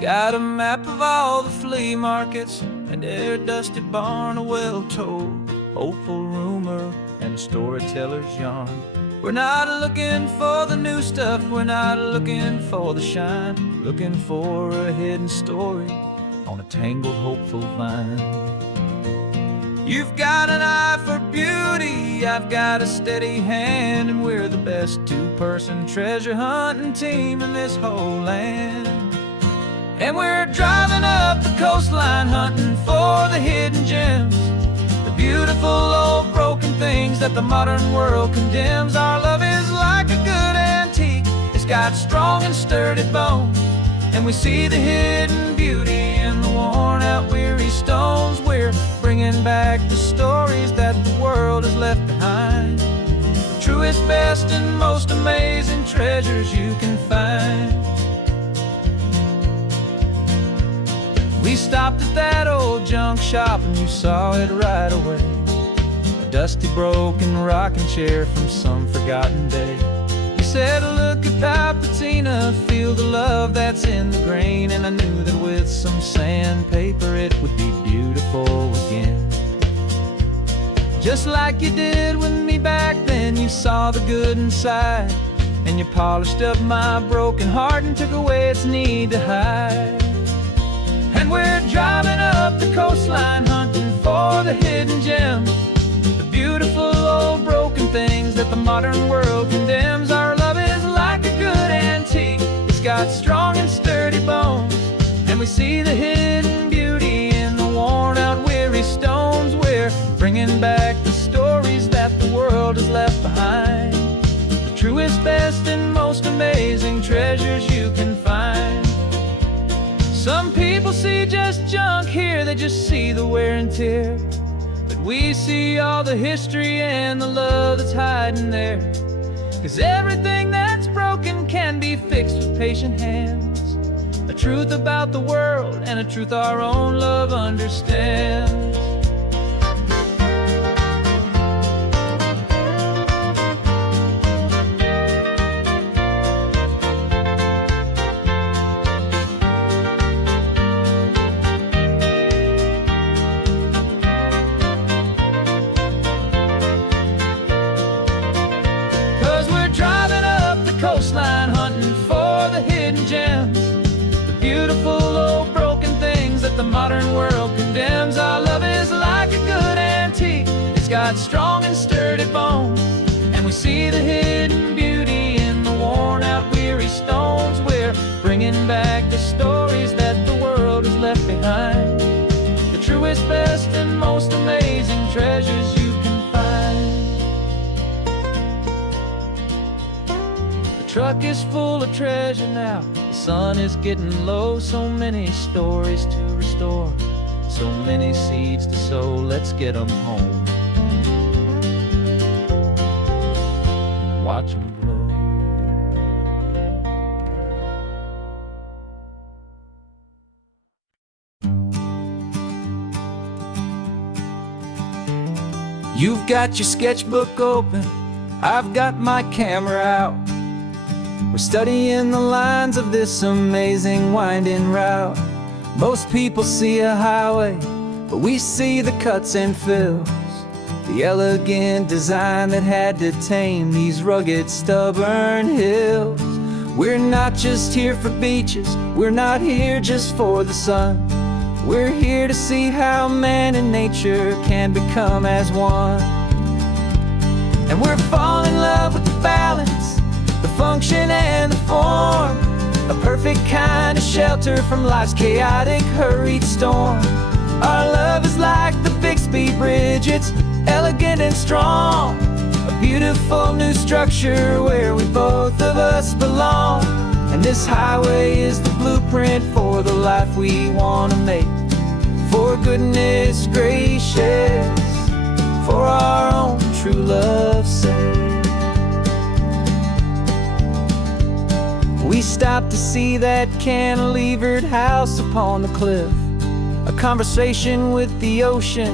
Got a map of all the flea markets and every dusty barn, a well-told, hopeful rumor and a storyteller's yarn. We're not looking for the new stuff, we're not looking for the shine, looking for a hidden story on a tangled, hopeful vine. You've got an eye for beauty, I've got a steady hand, and we're the best two-person treasure hunting team in this whole land. And we're driving up the coastline hunting for the hidden gems, the beautiful old broken things that the modern world condemns. Our love is like a good antique, it's got strong and sturdy bones, and we see the hidden beauty in the worn out weary stones. We're bringing back the stories that the world has left behind, the truest, best, and most amazing treasures you can find. We stopped at that old junk shop and you saw it right away, a dusty, broken rocking chair from some forgotten day. You said, look at that patina, feel the love that's in the grain, and I knew that with some sandpaper it would be beautiful again. Just like you did with me back then, you saw the good inside, and you polished up my broken heart and took away its need to hide. And we're driving up the coastline hunting for the hidden gems, the beautiful old broken things that the modern world condemns. Our love is like a good antique, it's got strong and sturdy bones, and we see the hidden beauty in the worn out weary stones. We're bringing back the stories that the world has left behind, the truest, best, and most amazing treasures you can find. Some people see just junk here, they just see the wear and tear, but we see all the history and the love that's hiding there. 'Cause everything that's broken can be fixed with patient hands, a truth about the world and a truth our own love understands. Coastline hunting for the hidden gems, the beautiful old broken things that the modern world condemns. Our love is like a good antique, it's got strong and sturdy bones, and we see the hidden beauty in the worn out weary stones. We're bringing back the stories that the world has left behind, the truest, best, and most amazing treasures you can find. The truck is full of treasure now, the sun is getting low. So many stories to restore, so many seeds to sow. Let's get them home, watch them blow. You've got your sketchbook open, I've got my camera out. We're studying the lines of this amazing winding route. Most people see a highway, but we see the cuts and fills, the elegant design that had to tame these rugged, stubborn hills. We're not just here for beaches, we're not here just for the sun. We're here to see how man and nature can become as one. And we're falling in love with the balance, the function and the form, a perfect kind of shelter from life's chaotic, hurried storm. Our love is like the Bixby Bridge, it's elegant and strong, a beautiful new structure where we both of us belong. And this highway is the blueprint for the life we want to make, for goodness gracious, for our own true love's sake. We stopped to see that cantilevered house upon the cliff, a conversation with the ocean,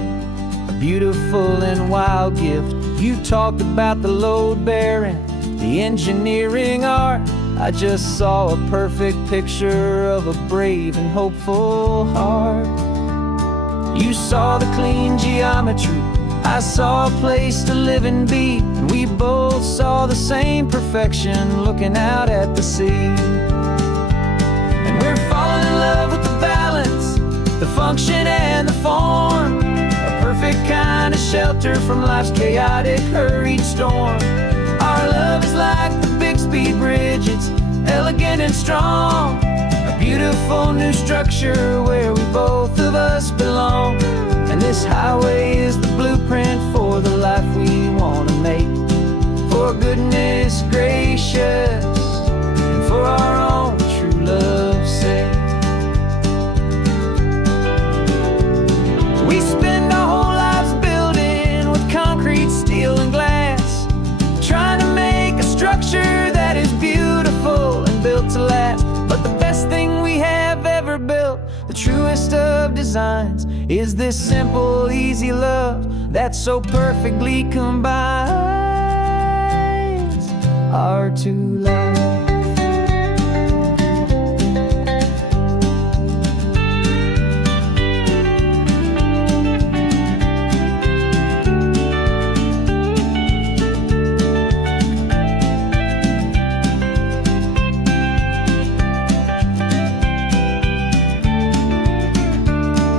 a beautiful and wild gift. You talked about the load bearing, the engineering art, I just saw a perfect picture of a brave and hopeful heart. You saw the clean geometry, I saw a place to live and be, and we both saw the same perfection looking out at the sea. And we're falling in love with the balance, the function and the form, a perfect kind of shelter from life's chaotic, hurried storm. Our love is like the Bixby Bridge, it's elegant and strong, a beautiful new structure where we both of us belong. And this highway is the blueprint for the life we want to make, for goodness gracious and for our own true love's sake. We spend our whole lives building with concrete, steel and glass, trying to make a structure that is beautiful and built to last. But the best thing we have ever built, the truest of designs, is this simple, easy love that so perfectly combines our two lives.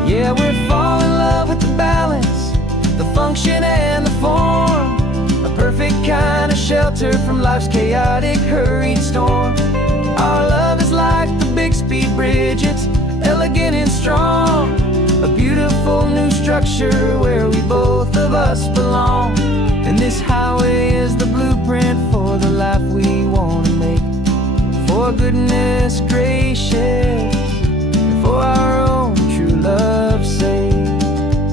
Yeah, we're falling in love with the balance, the function and the form, a perfect kind of shelter from life's chaotic, hurried storm. Our love is like the Bixby Bridge, it's elegant and strong, a beautiful new structure where we both of us belong. And this highway is the blueprint for the life we want to make, for goodness gracious and for our own true love's sake.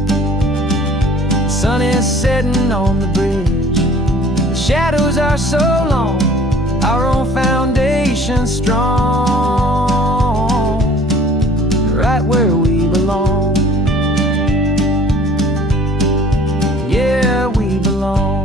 The sun is setting on the bridge, the shadows are so long, our own foundation strong, right where we belong. Yeah, we belong.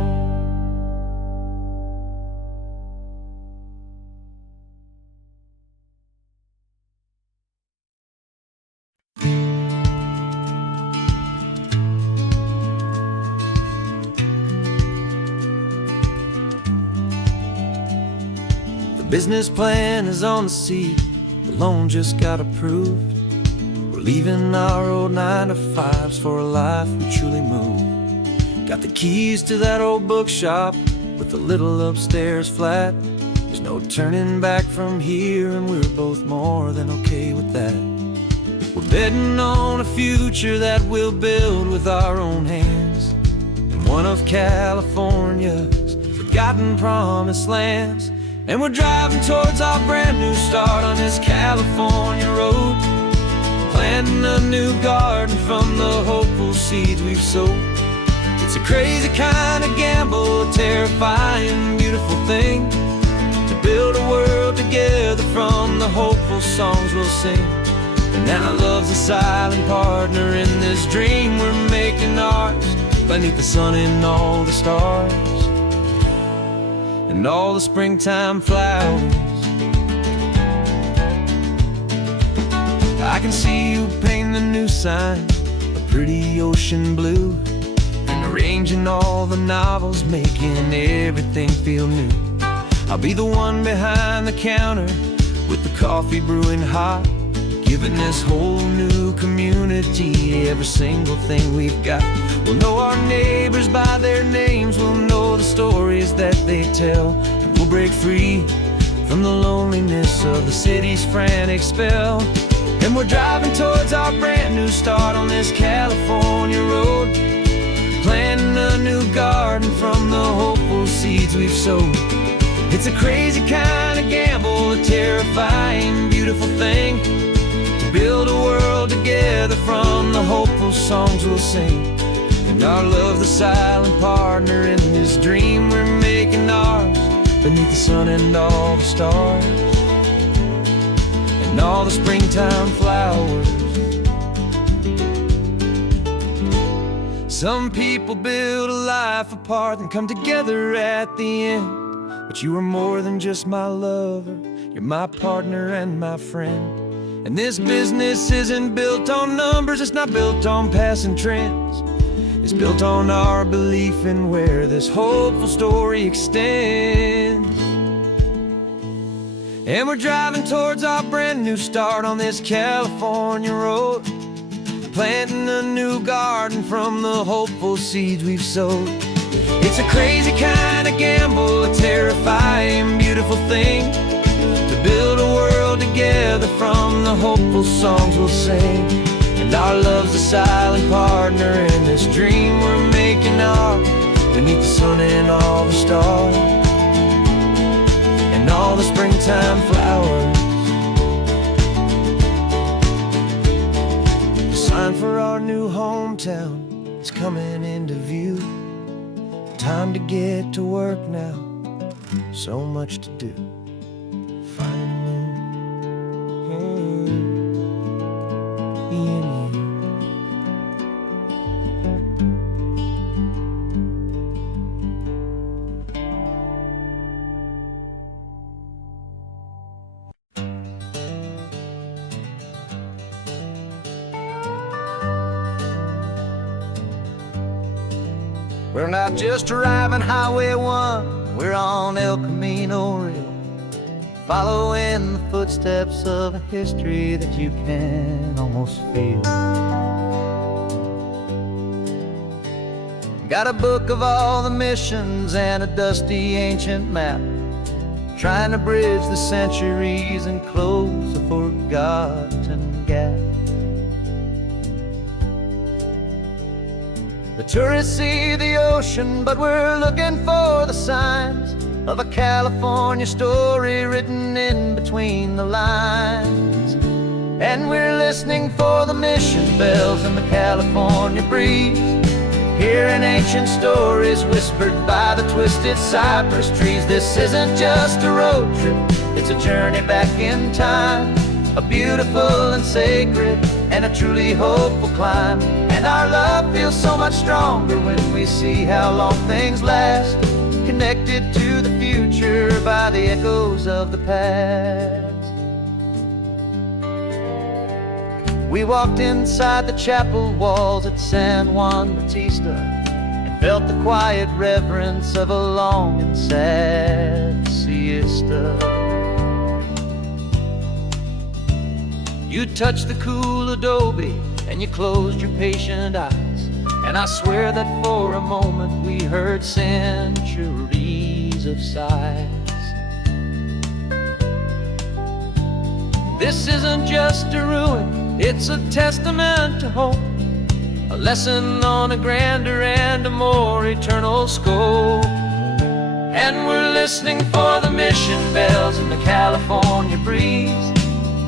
The business plan is on the seat, the loan just got approved. We're leaving our old 9-to-5s for a life we truly move. Got the keys to that old bookshop with the little upstairs flat. There's no turning back from here, and we're both more than okay with that. We're betting on a future that we'll build with our own hands, in one of California's forgotten promised lands. And we're driving towards our brand new start on this California road, planting a new garden from the hopeful seeds we've sowed. It's a crazy kind of gamble, a terrifying, beautiful thing, to build a world together from the hopeful songs we'll sing. And now love's a silent partner in this dream we're making ours, beneath the sun and all the stars and all the springtime flowers. I can see you painting the new sign, a pretty ocean blue, and arranging all the novels, making everything feel new. I'll be the one behind the counter with the coffee brewing hot, giving this whole new community every single thing we've got. We'll know our neighbors by their names, we'll know the stories that they tell, and we'll break free from the loneliness of the city's frantic spell. And we're driving towards our brand new start on this California road, planting a new garden from the hopeful seeds we've sowed. It's a crazy kind of gamble, a terrifying, beautiful thing, to build a world together from the hopeful songs we'll sing. And our love, the silent partner in this dream we're making ours, beneath the sun and all the stars and all the springtime flowers. Some people build a life apart and come together at the end. but you are more than just my lover. You're my partner and my friend. And this business isn't built on numbers, it's not built on passing trends. It's built on our belief in where this hopeful story extends. And we're driving towards our brand new start on this California road, planting a new garden from the hopeful seeds we've sowed. It's a crazy kind of gamble, a terrifying, beautiful thing, to build a world together from the hopeful songs we'll sing. And our love's a silent partner in this dream we're making ours, beneath the sun and all the stars, and all the springtime flowers. The sign for our new hometown is coming into view. Time to get to work now, so much to do. We're not just driving Highway 1, we're on El Camino Real, following the footsteps of a history that you can almost feel. Got a book of all the missions and a dusty ancient map, trying to bridge the centuries and close a forgotten gap. The tourists see the ocean, but we're looking for the signs of a California story written in between the lines. And we're listening for the mission bells in the California breeze, hearing ancient stories whispered by the twisted cypress trees. This isn't just a road trip, it's a journey back in time, a beautiful and sacred and a truly hopeful climb. And our love feels so much stronger when we see how long things last, connected to the future by the echoes of the past. We walked inside the chapel walls at San Juan Bautista and felt the quiet reverence of a long and sad siesta. You touched the cool adobe and you closed your patient eyes, and I swear that for a moment we heard centuries of sighs. This isn't just a ruin, it's a testament to hope, a lesson on a grander and a more eternal scope. And we're listening for the mission bells in the California breeze,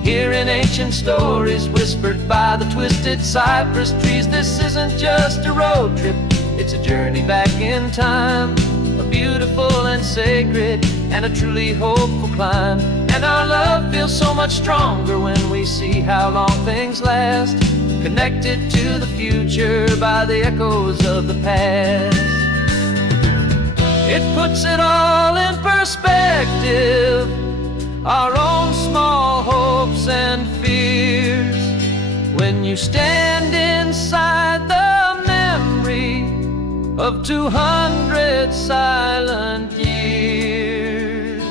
hearing ancient stories whispered by the twisted cypress trees. This isn't just a road trip, it's a journey back in time, a beautiful and sacred and a truly hopeful climb. And our love feels so much stronger when we see how long things last, connected to the future by the echoes of the past. It puts it all in perspective, our own small hopes and fears, when you stand inside the memory of 200 silent years.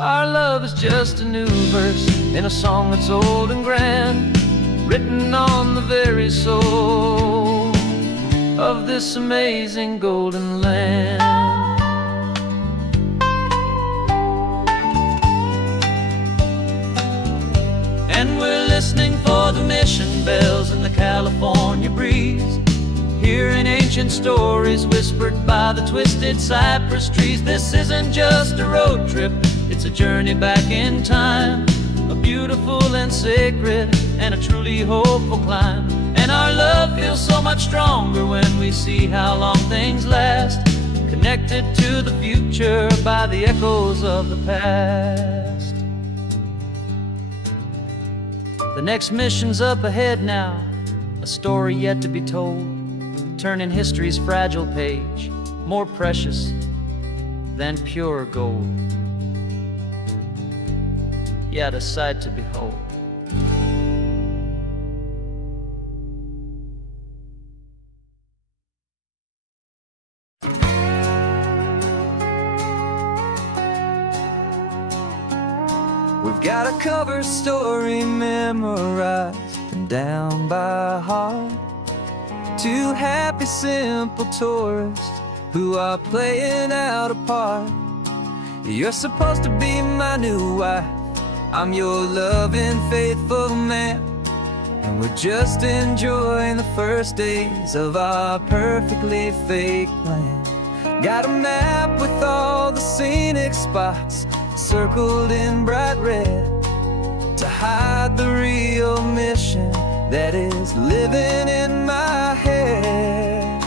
Our love is just a new verse in a song that's old and grand, written on the very soul of this amazing golden land. And we're listening for the mission bells in the California breeze, hearing ancient stories whispered by the twisted cypress trees. This isn't just a road trip, it's a journey back in time, a beautiful and sacred and a truly hopeful climb. And our love feels so much stronger when we see how long things last, connected to the future by the echoes of the past. The next mission's up ahead now, a story yet to be told, turning history's fragile page more precious than pure gold. Yet a sight to behold. We've got a cover story memorized and down by heart. Two happy, simple tourists who are playing out a part. You're supposed to be my new wife, I'm your loving, faithful man, and we're just enjoying the first days of our perfectly fake plan. Got a map with all the scenic spots circled in bright red to hide the real mission that is living in my head.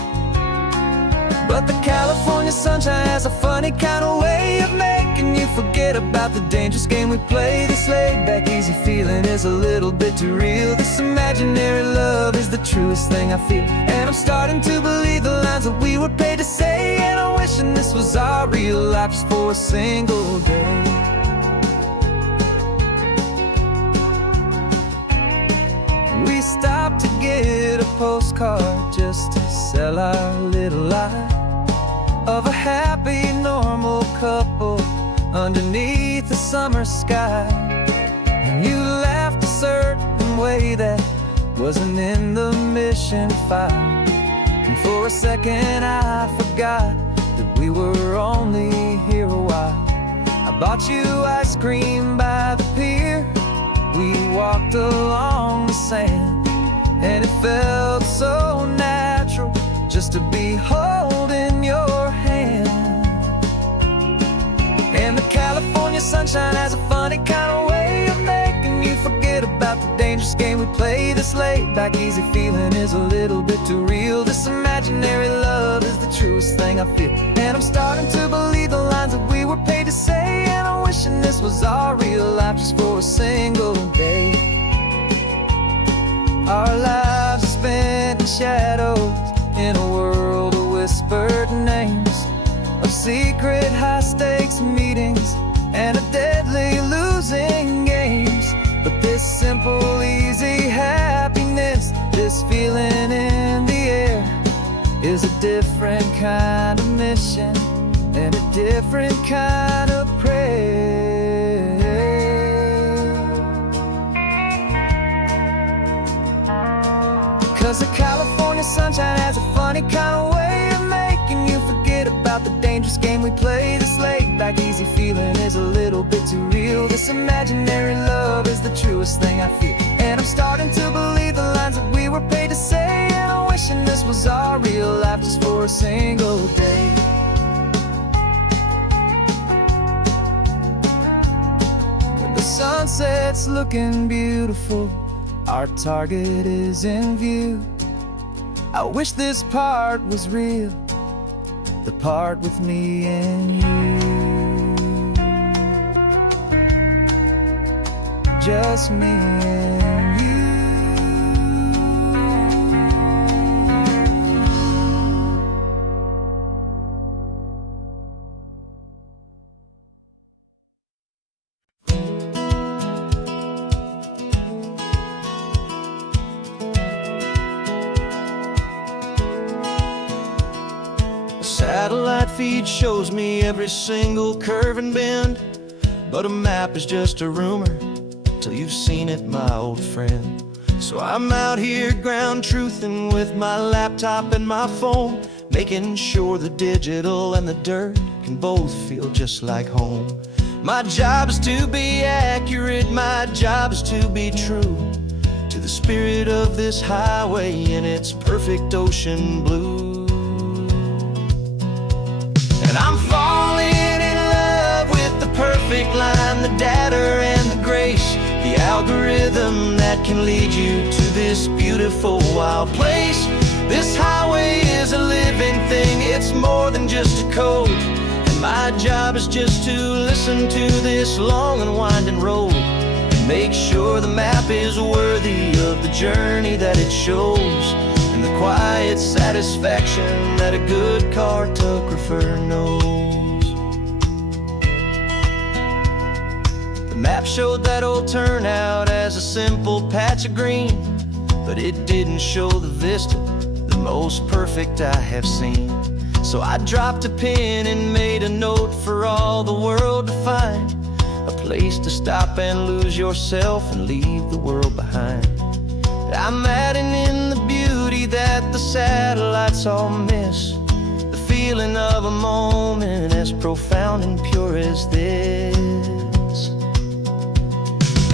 But the California sunshine has a funny kind of way of making you forget about the dangerous game we play. This laid-back, easy feeling is a little bit too real. This imaginary love is the truest thing I feel, and I'm starting to believe the lines that we were paid to say. And I'm wishing this was our real life just for a single day. We stopped to get a postcard just to sell our little lie of a happy, normal couple underneath the summer sky. And you laughed a certain way that wasn't in the mission file, and for a second I forgot that we were only here a while. I bought you ice cream by the pier, we walked along the sand, and it felt so natural just to be holding your hand. And the California sunshine has a funny kind of way of making you forget about the dangerous game we play. This laid-back, easy feeling is a little bit too real. This imaginary love is the truest thing I feel, and I'm starting to believe the lines that we were paid to say. And I'm wishing this was our real life just for a single day. Our lives are spent in shadows, in a world of whispered names, of secret high-stakes meetings and of deadly losing games. But this simple, easy happiness, this feeling in the air, is a different kind of mission and a different kind of prayer. 'Cause the California sunshine has a funny kind of way of making you forget about the dangerous game we play. This laid-back, easy feeling is a little bit too real. This imaginary love is the truest thing I feel, and I'm starting to believe the lines that we were paid to say. And I'm wishing this was our real life just for a single day. When the sunset's looking beautiful, our target is in view. I wish this part was real, the part with me and you. Just me and you. Satellite feed shows me every single curve and bend, but a map is just a rumor till you've seen it, my old friend. So I'm out here ground truthing with my laptop and my phone, making sure the digital and the dirt can both feel just like home. My job is to be accurate, my job is to be true to the spirit of this highway in its perfect ocean blue. And I'm falling in love with the perfect line, the data and the grace, the algorithm that can lead you to this beautiful wild place. This highway is a living thing, it's more than just a code, and my job is just to listen to this long and winding road and make sure the map is worthy of the journey that it shows, and the quiet satisfaction that a good cartographer knows. map showed that old turnout as a simple patch of green, but it didn't show the vista, the most perfect I have seen. So I dropped a pin and made a note for all the world to find, a place to stop and lose yourself and leave the world behind. I'm adding in the beauty that the satellites all miss, the feeling of a moment as profound and pure as this.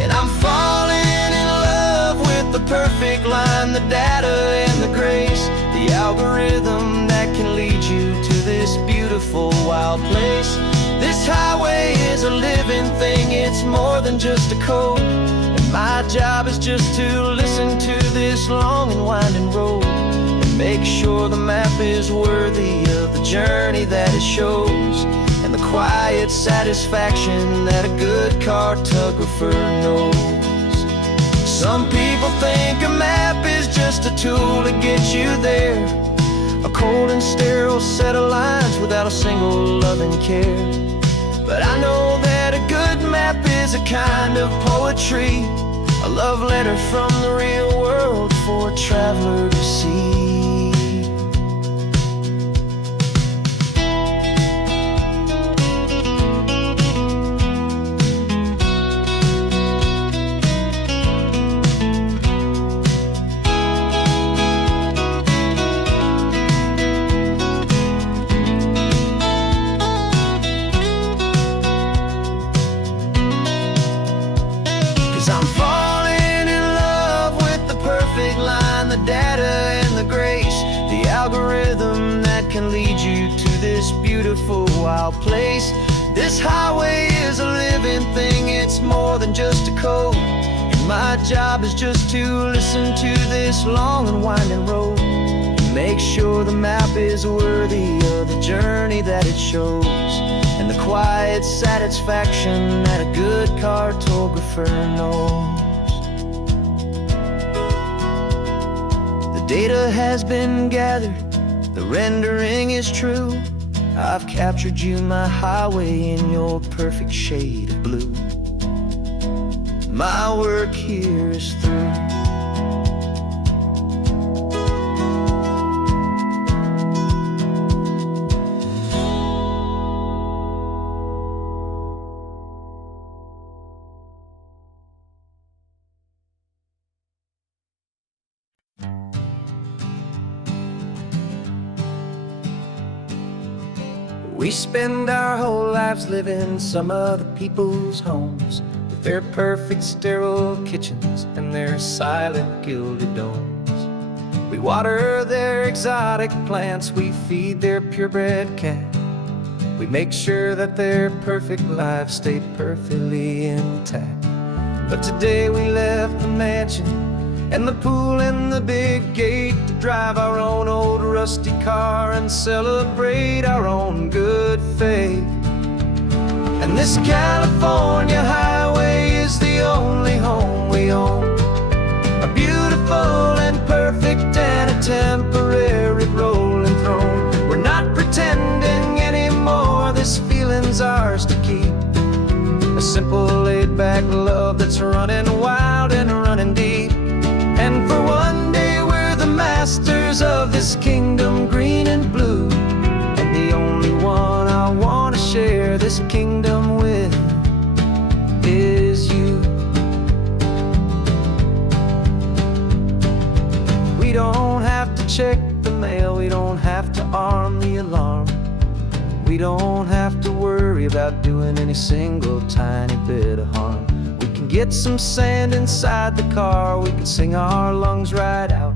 And I'm falling in love with the perfect line, the data and the grace, the algorithm that can lead you to this beautiful wild place. This highway is a living thing, it's more than just a code, and my job is just to listen to this long and winding road and make sure the map is worthy of the journey that it shows, and the quiet satisfaction that a good cartographer knows. Some people think a map is just a tool to get you there, a cold and sterile set of lines without a single loving care. But I know that a good map is a kind of poetry, a love letter from the real world for a traveler to see. 'Cause I'm falling in love with the perfect line, the data and the grace, the algorithm that can lead you to this beautiful wild place. This highway is a living thing, it's more than just a code, and my job is just to listen to this long and winding road and make sure the map is worthy of the journey that it shows, and the quiet satisfaction that a good cartographer knows. The data has been gathered, the rendering is true. I've captured you, my highway, in your perfect shade of blue. My work here is through. We spend our whole lives living some other people's homes, with their perfect sterile kitchens and their silent gilded domes. We water their exotic plants, we feed their purebred cat. We make sure that their perfect lives stay perfectly intact. But today we left the mansion and the pool and the big gate to drive our own old rusty car and celebrate our own good faith. And this California highway is the only home we own, a beautiful and perfect and a temporary rolling throne. We're not pretending anymore, this feeling's ours to keep, a simple laid-back love that's running wild and running deep. And for one day we're the masters of this kingdom green and blue, and the only one I want to share this kingdom with is you. We don't have to check the mail, we don't have to arm the alarm, we don't have to worry about doing any single tiny bit of harm. We can get some sand inside the car, we can sing our lungs right out,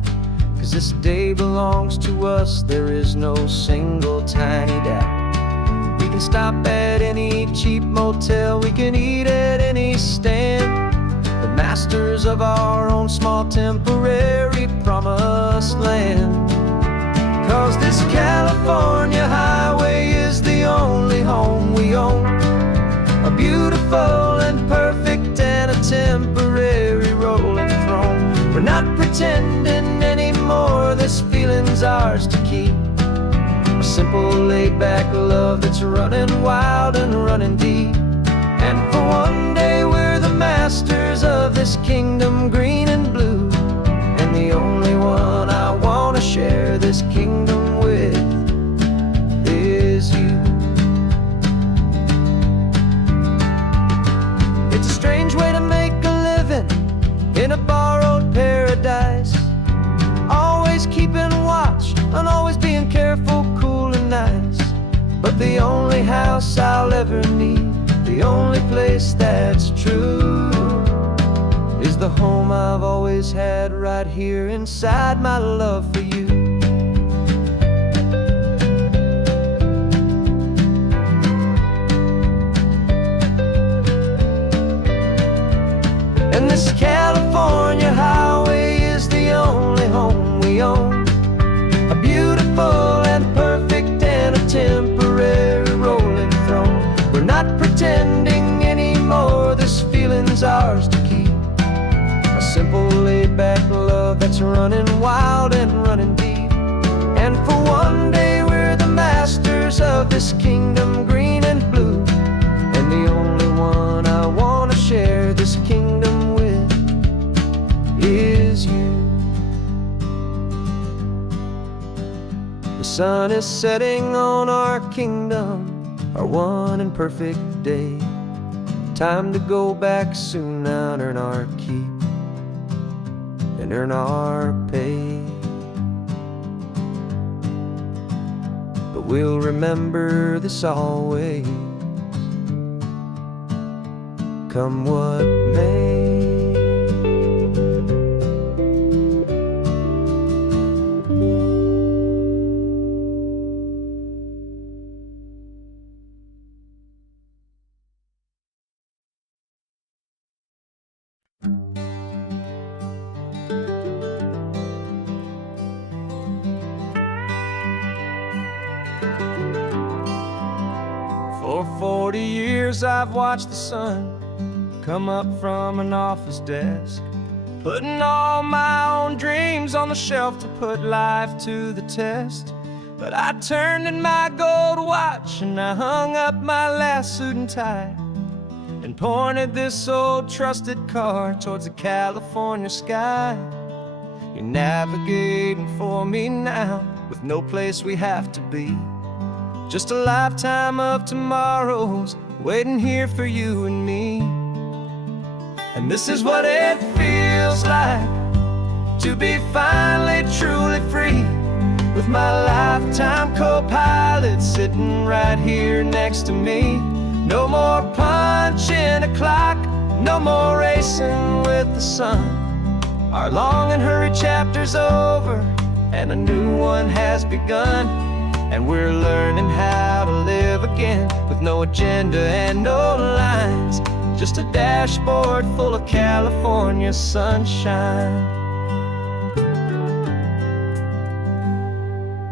'cause this day belongs to us, there is no single tiny doubt. We can stop at any cheap motel, we can eat at any stand, the masters of our own small temporary promised land. 'Cause this California highway is the only home we own, a beautiful and perfect and a temporary rolling throne. We're not pretending anymore, this feeling's ours to keep, a simple laid-back love that's running wild and running deep. And for one day we're this kingdom green and blue, and the only one I want to share this kingdom with is you. It's a strange way to make a living in a borrowed paradise, always keeping watch and always being careful, cool and nice. But the only house I'll ever need, the only place that's true, is the home I've always had right here inside my love for you. And this California highway is the only home we own, a beautiful and perfect and a temporary rolling throne. We're not pretending anymore, this feeling's ours to keep, a simple laid-back love that's running wild and running deep. And for one day we're the masters of this kingdom green and blue, and the only one I want to share this kingdom with is you. The sun is setting on our kingdom, our one and perfect day. Time to go back soon now and earn our keep and earn our pay. But we'll remember this always, come what may. For 40 years I've watched the sun come up from an office desk, putting all my own dreams on the shelf to put life to the test. But I turned in my gold watch and I hung up my last suit and tie, and pointed this old trusted car towards the California sky. You're navigating for me now with no place we have to be, just a lifetime of tomorrows waiting here for you and me. And this is what it feels like to be finally truly free, with my lifetime co-pilot sitting right here next to me. No more punching a clock, no more racing with the sun. Our long and hurried chapter's over and a new one has begun, and we're learning how to live again with no agenda and no lines, just a dashboard full of California sunshine.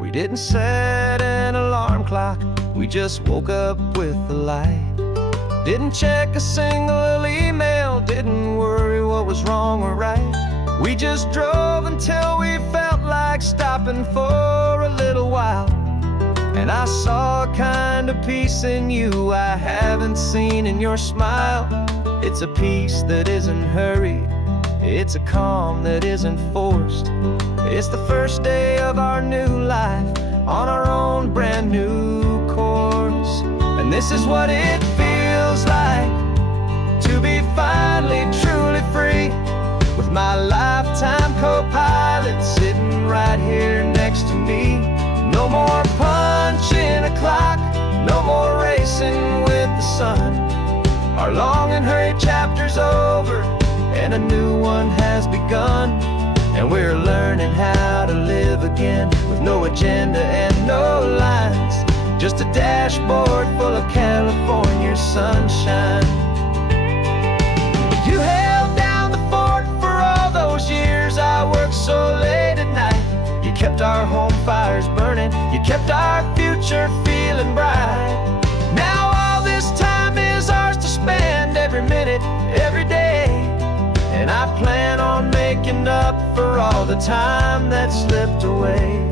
We didn't set an alarm clock, we just woke up with the light. Didn't check a single email, didn't worry what was wrong or right. We just drove until we felt like stopping for a little while. And I saw a kind of peace in you I haven't seen in your smile. It's a peace that isn't hurried, it's a calm that isn't forced. It's the first day of our new life on our own brand new course. And this is what it feels like to be finally truly free, with my lifetime co-pilot sitting right here next to me. No more punching a clock, no more racing with the sun. Our long and hurried chapter's over and a new one has begun, and we're learning how to live again with no agenda and no lines, just a dashboard full of California sunshine. You held down the fort for all those years I worked so late at night. You kept our home fires burning, you kept our future feeling bright. Now all this time is ours to spend, every minute, every day. And I plan on making up for all the time that slipped away.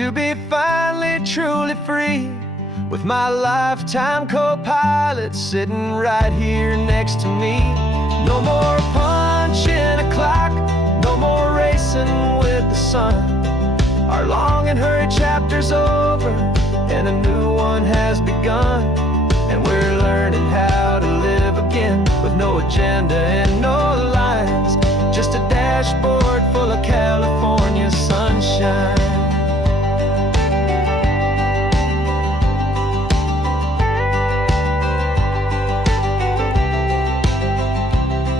to be finally truly free, with my lifetime co-pilot sitting right here next to me. No more punching a clock, no more racing with the sun. Our long and hurried chapter's over, and a new one has begun. And we're learning how to live again, with no agenda and no lines, just a dashboard full of California sunshine.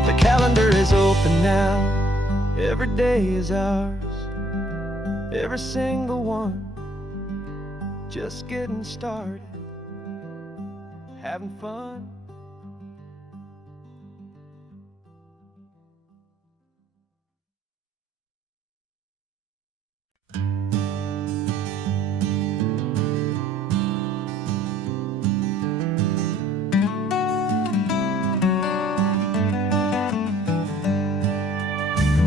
The calendar is open now, every day is ours, every single one, just getting started, having fun.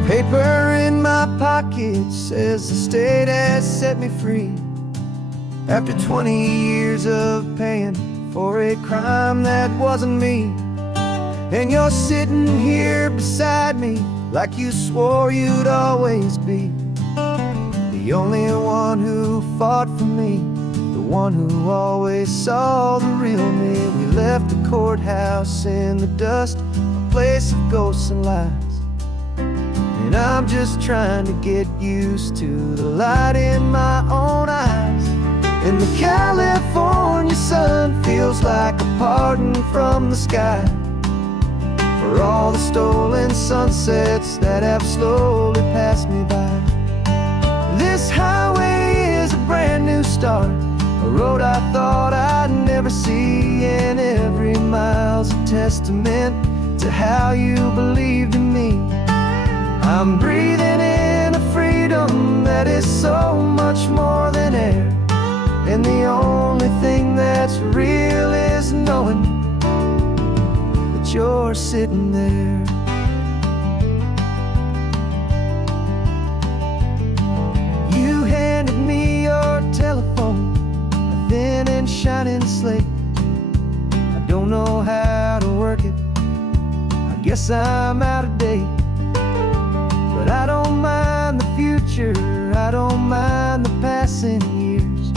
Paper in my pocket says the state has set me free, after 20 years of paying for a crime that wasn't me. And you're sitting here beside me like you swore you'd always be, the only one who fought for me, the one who always saw the real me. We left the courthouse in the dust, a place of ghosts and lies. And I'm just trying to get used to the light in my own eyes. And the California sun feels like a pardon from the sky, for all the stolen sunsets that have slowly passed me by. This highway is a brand new start, a road I thought I'd never see. And every mile's a testament to how you believed in me. I'm breathing in a freedom that is so much more than air, and the only thing that's real is knowing that you're sitting there. You handed me your telephone, a thin and shining slate. I don't know how to work it, I guess I'm out of date. But I don't mind the future, I don't mind the passing years,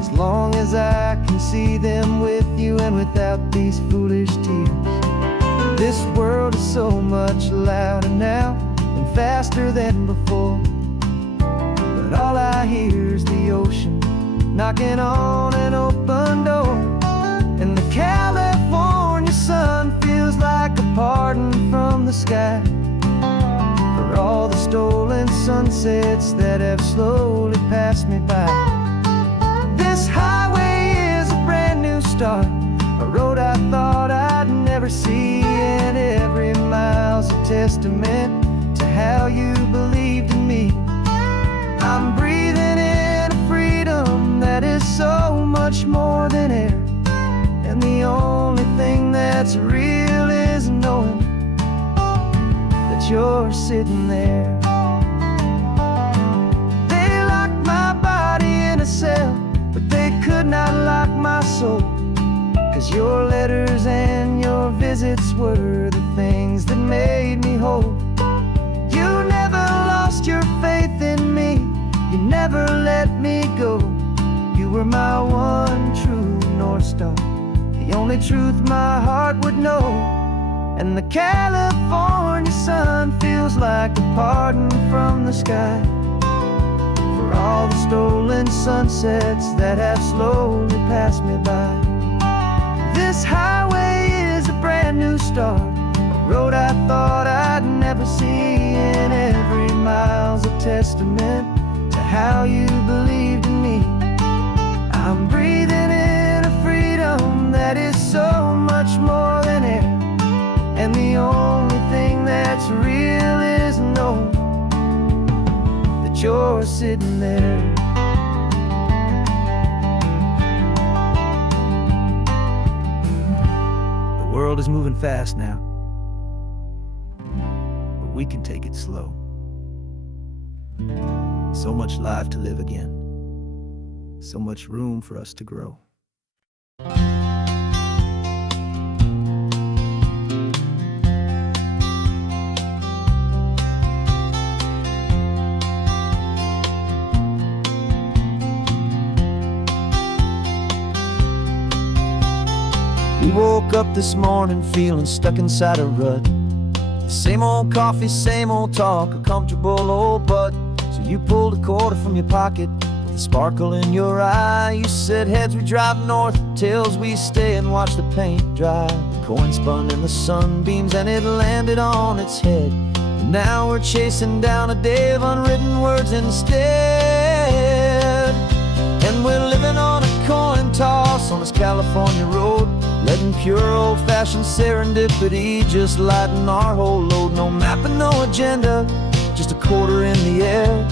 as long as I can see them with you and without these foolish tears. This world is so much louder now and faster than before, but all I hear is the ocean knocking on an open door. And the California sun feels like a pardon from the sky, for all the stolen sunsets that have slowly passed me by. This highway is a brand new start, a road I thought I'd never see. And every mile's a testament to how you believed in me. I'm breathing in a freedom that is so much more than air, and the only thing that's real is knowing that you're sitting there. They locked my body in a cell, but they could not lock my soul, 'cause your letters and your visits were the things that made me whole. You never lost your faith in me, you never let me go. You were my one true North Star, the only truth my heart would know. And the California sun feels like a pardon from the sky, for all the stolen sunsets that have slowly passed me by. This highway is a brand new start, a road I thought I'd never see. And every mile's a testament to how you believed in me. I'm breathing in a freedom that is so much more than air, and the only thing that's real is knowing that you're sitting there. The world is moving fast now, but we can take it slow. So much life to live again. So much room for us to grow. We woke up this morning feeling stuck inside a rut. Same old coffee, same old talk, a comfortable old butt. So you pulled a quarter from your pocket with a sparkle in your eye. You said, heads we drive north, tails we stay and watch the paint dry. The coin spun in the sunbeams and it landed on its head. And now we're chasing down a day of unwritten words instead. And we're living on a coin toss on this California road, letting pure old-fashioned serendipity just lighten our whole load. No map and no agenda, just a quarter in the air.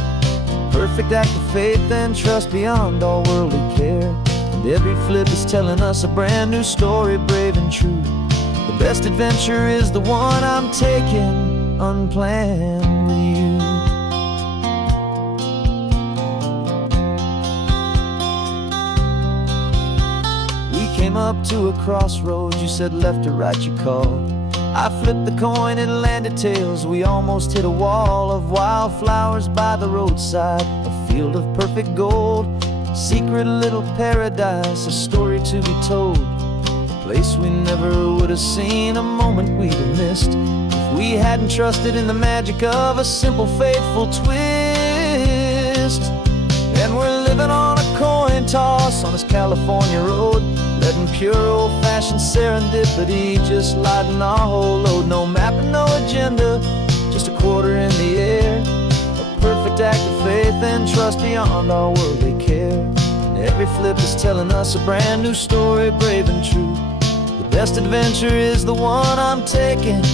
Perfect act of faith and trust beyond all worldly care. And every flip is telling us a brand new story, brave and true. The best adventure is the one I'm taking, unplanned with you. Came up to a crossroads, you said left or right you called. I flipped the coin, it landed tails. We almost hit a wall of wildflowers by the roadside, a field of perfect gold, secret little paradise, a story to be told, a place we never would have seen, a moment we'd have missed if we hadn't trusted in the magic of a simple faithful twist. And we're living on a coin toss on this California road, letting pure old-fashioned serendipity just lighten our whole load. No map and no agenda, just a quarter in the air. A perfect act of faith and trust beyond our worldly care. And every flip is telling us a brand new story, brave and true. The best adventure is the one I'm taking,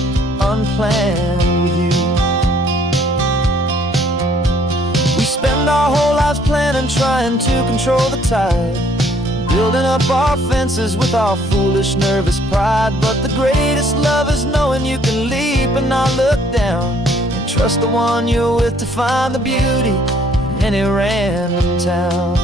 unplanned with you. We spend our whole lives planning, trying to control the tide, building up our fences with our foolish, nervous pride. But the greatest love is knowing you can leap and not look down, and trust the one you're with to find the beauty in any random town.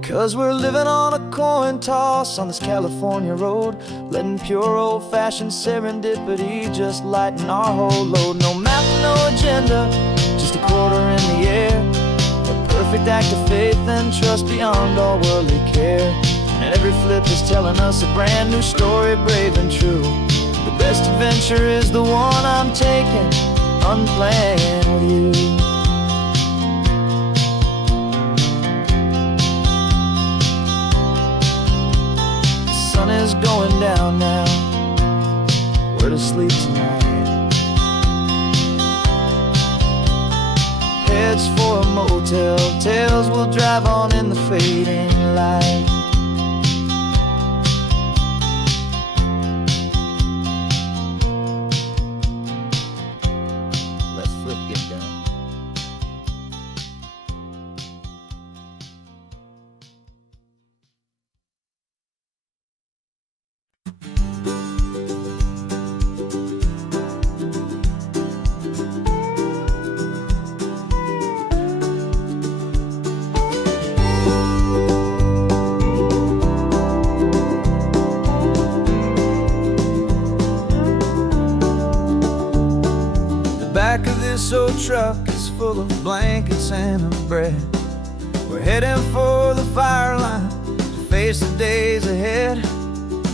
'Cause we're living on a coin toss on this California road, letting pure old-fashioned serendipity just lighten our whole load. No map, no agenda, just a quarter in the air. A perfect act of faith and trust beyond all worldly care. And every flip is telling us a brand new story, brave and true. The best adventure is the one I'm taking, unplanned with you. Sun is going down now, we're to sleep tonight. Heads for a motel, tails will drive on in the fading light. Let's flip get down. Back of this old truck is full of blankets and a bread. We're heading for the fire line to face the days ahead.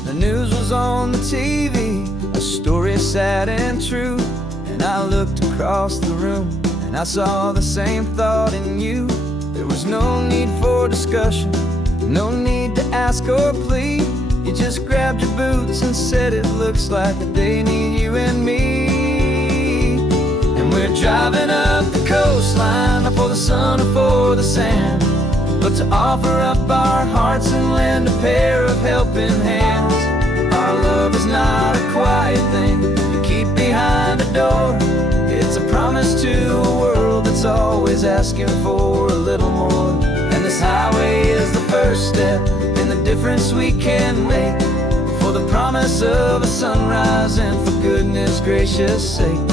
The news was on the TV, a story sad and true. And I looked across the room and I saw the same thought in you. There was no need for discussion, no need to ask or plead. You just grabbed your boots and said it looks like a day need you and me. We're driving up the coastline, not for the sun or for the sand, but to offer up our hearts and lend a pair of helping hands. Our love is not a quiet thing you keep behind a door. It's a promise to a world that's always asking for a little more. And the this highway is the first step in the difference we can make, for the promise of a sunrise and for goodness gracious sake.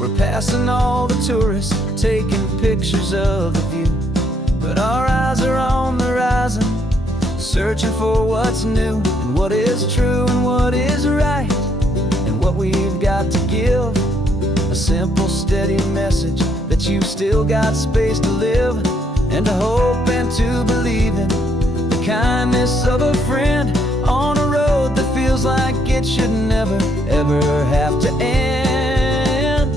We're passing all the tourists, taking pictures of the view, but our eyes are on the horizon, searching for what's new and what is true and what is right, and what we've got to give. A simple, steady message that you've still got space to live, and to hope and to believe in the kindness of a friend on a road that feels like it should never, ever have to end.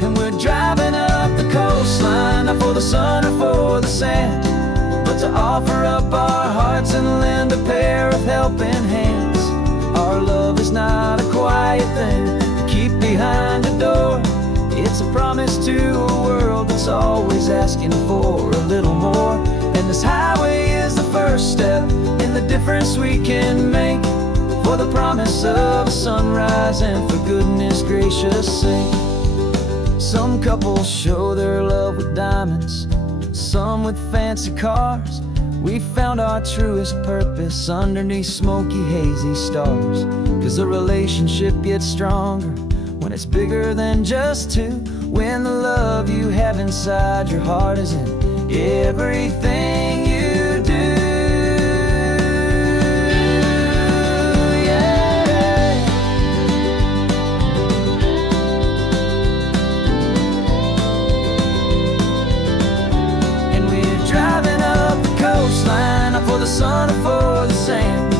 And we're driving up the coastline, not for the sun or for the sand, but to offer up our hearts and lend a pair of helping hands. Our love is not a quiet thing to keep behind a door. It's a promise to a world that's always asking for a little more. And this highway is the first step in the difference we can make, for the promise of a sunrise and for goodness gracious sake. Some couples show their love with diamonds, some with fancy cars. We found our truest purpose underneath smoky, hazy stars. 'Cause a relationship gets stronger when it's bigger than just two, when the love you have inside your heart is in everything you do. Yeah. And we're driving up the coastline, not for the sun or for the sand,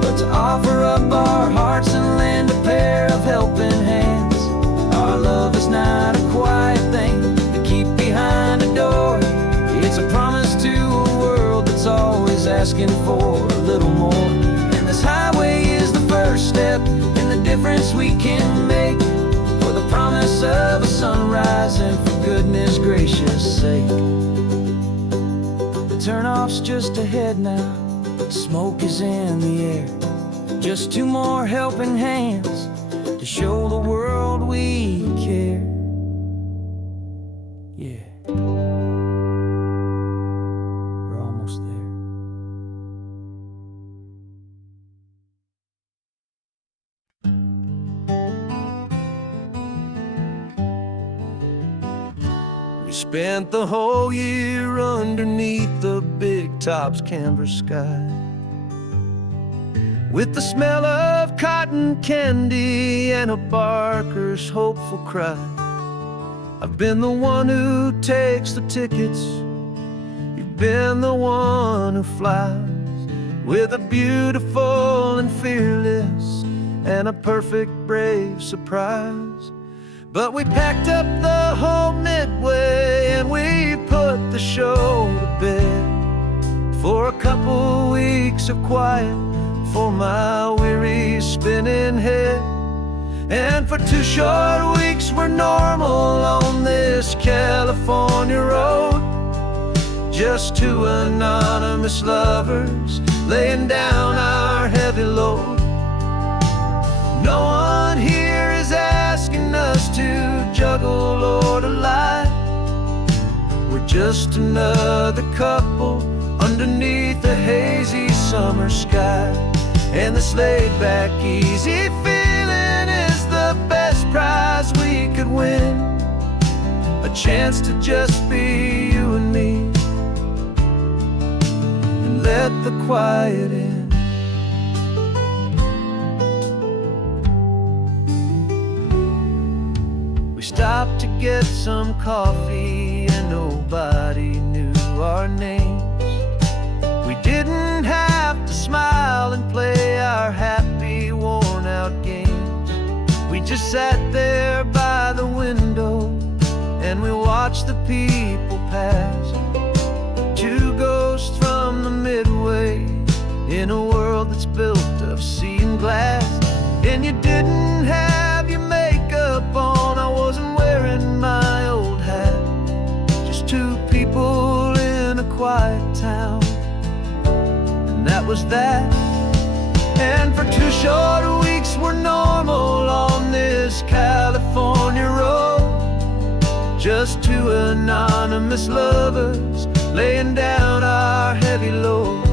but to offer up our hearts and lend a pair of helping hands. Our love is not a quiet thing to keep behind a door. It's a promise to a world that's always asking for a little more. And this highway is the first step in the difference we can make, for the promise of a sunrise and for goodness gracious sake. The turnoff's just ahead now, smoke is in the air. Just two more helping hands to show the world we care. Yeah. We're almost there. We spent the whole year underneath the big top's canvas sky, with the smell of cotton candy and a barker's hopeful cry. I've been the one who takes the tickets, you've been the one who flies, with a beautiful and fearless and a perfect brave surprise. But we packed up the whole Midway and we put the show to bed, for a couple weeks of quiet for my weary spinning head. And for 2 short weeks we're normal on this California road, just two anonymous lovers laying down our heavy load. No one here is asking us to juggle or to lie. We're just another couple underneath a hazy summer sky. And this laid-back, easy feeling is the best prize we could win, a chance to just be you and me, and let the quiet in. We stopped to get some coffee and nobody knew our names. We didn't have to smile and play our happy, worn-out games. We just sat there by the window and we watched the people pass. Two ghosts from the Midway in a world that's built of sea and glass. And you didn't have your makeup on, I wasn't wearing my old hat. Just two people in a quiet town, that was that. And for 2 short weeks we're normal on this California road, just two anonymous lovers laying down our heavy load.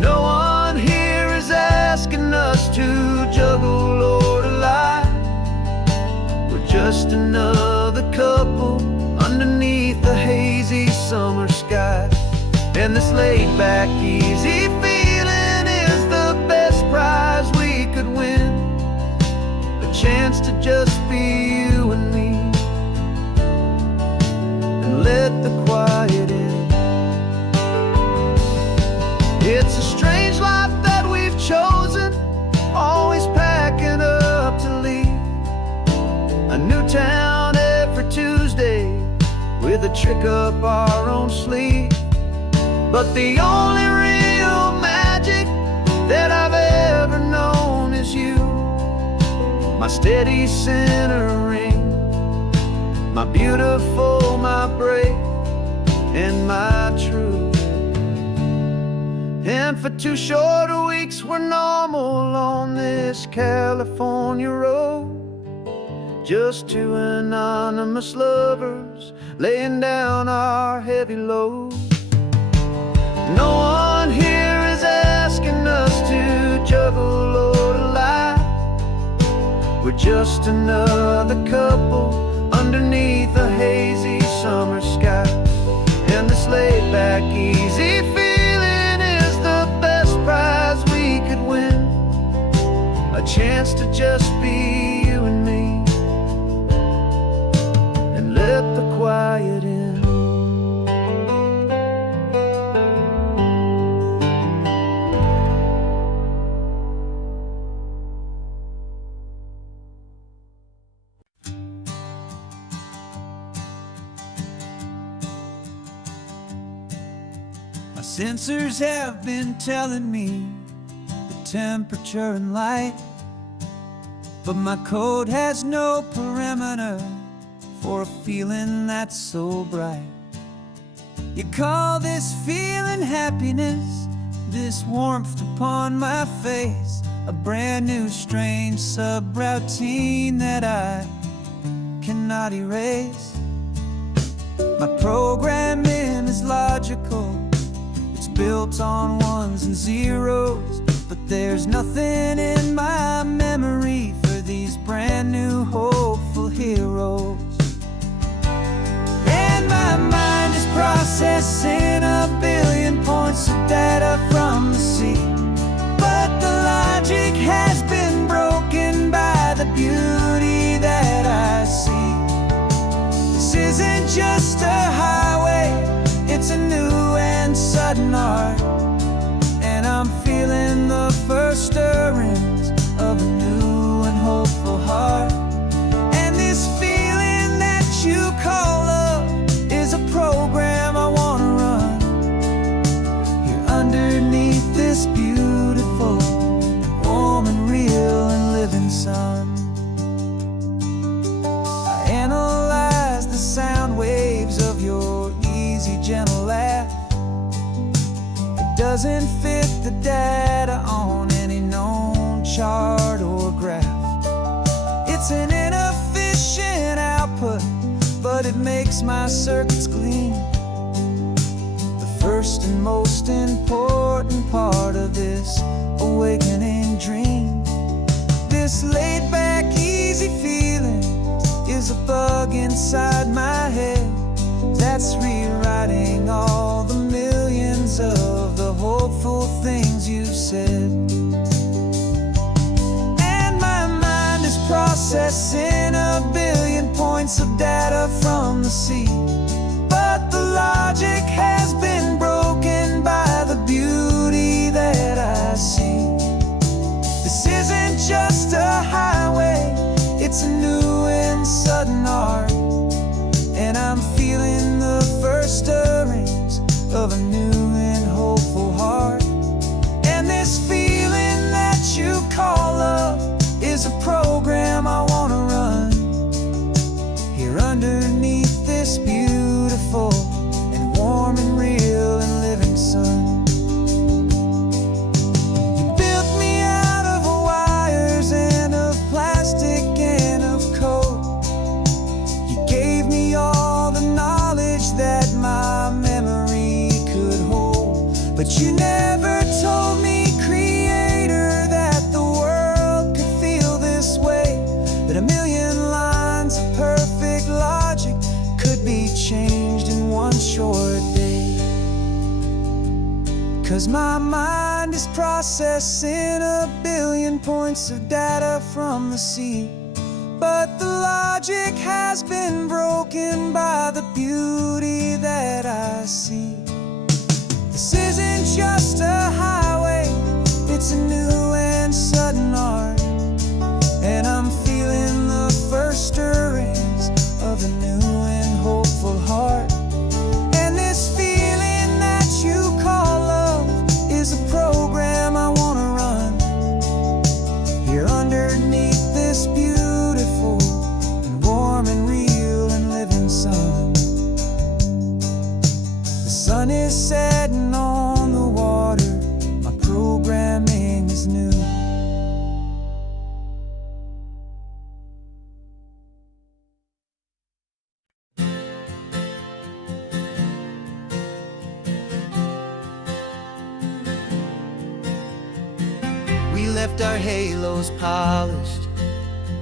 No one here is asking us to juggle or to lie. We're just another couple underneath the hazy summer sky. And this laid-back, easy feeling is the best prize we could win. A chance to just be you and me, and let the quiet in. It's a strange life that we've chosen, always packing up to leave. A new town every Tuesday, with a trick up our own sleeve. But the only real magic that I've ever known is you, my steady centering, my beautiful, my brave, and my true. And for 2 short weeks we're normal on this California road, just 2 anonymous lovers laying down our heavy load. No one here is asking us to juggle or to lie. We're just another couple underneath a hazy summer sky. And this laid-back, easy feeling is the best prize we could win. A chance to just be you and me, and let the quiet in. Sensors have been telling me the temperature and light, but my code has no parameter for a feeling that's so bright. You call this feeling happiness, this warmth upon my face, a brand new strange subroutine that I cannot erase. My programming is logical, built on ones and zeros, but there's nothing in my memory for these brand new hopeful heroes. And my mind is processing 1 billion points of data from the sea, but the logic has been broken by the beauty that I see. This isn't just a highway, it's a new and sudden art, and I'm feeling the first stirrings of a new and hopeful heart. And this feeling that you call love is a program I wanna run here underneath this beautiful, warm and real and living sun. I analyze the sound waves of your easy, gentle laugh. It doesn't fit the data on any known chart or graph. It's an inefficient output, but it makes my circuits gleam. The first and most important part of this awakening dream. This laid-back, easy feeling is a bug inside my head that's rewriting all the millions of the hopeful things you said. And my mind is processing 1 billion points of data from the sea, but the logic has been broken by the beauty that I see. This isn't just a highway, it's a new and sudden art, and I'm feeling the first stirrings of a new and hopeful heart. And this feeling that you call love is a program I wanna run here underneath this beautiful and warm and real and living sun. You built me out of wires and of plastic and of code. You gave me all the knowledge that my But you never told me, Creator, that the world could feel this way, that a million lines of perfect logic could be changed in one short day. 'Cause my mind is processing a billion points of data from the sea, but the logic has been broken by the beauty that I see. This isn't just a highway, it's a new and sudden art, and I'm feeling the first stirrings of a new and hopeful heart. And this feeling that you call love is a program I wanna run here underneath this beautiful and warm and real and living sun. The sun is setting on the water, my programming is new. We left our halos polished,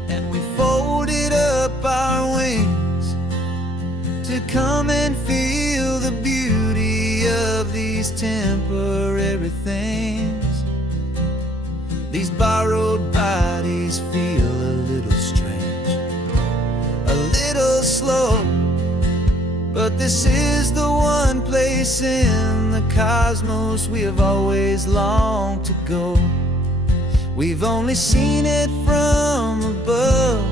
and we folded up our wings to come and feel the beauty of these temporary things. These borrowed bodies feel a little strange, a little slow, but this is the one place in the cosmos we have always longed to go. We've only seen it from above,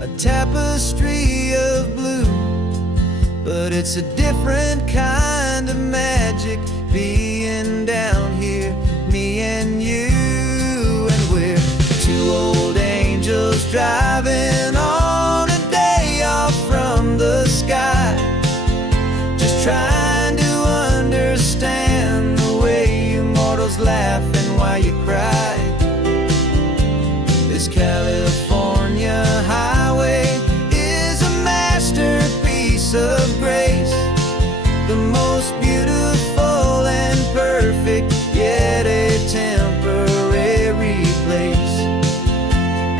a tapestry of blue, but it's a different kind of magic being down here, me and you. And we're two old angels driving on a day off from the sky, just trying to understand the way you mortals laugh and why you cry. This California highway is a masterpiece of grace, the most beautiful and perfect, yet a temporary place.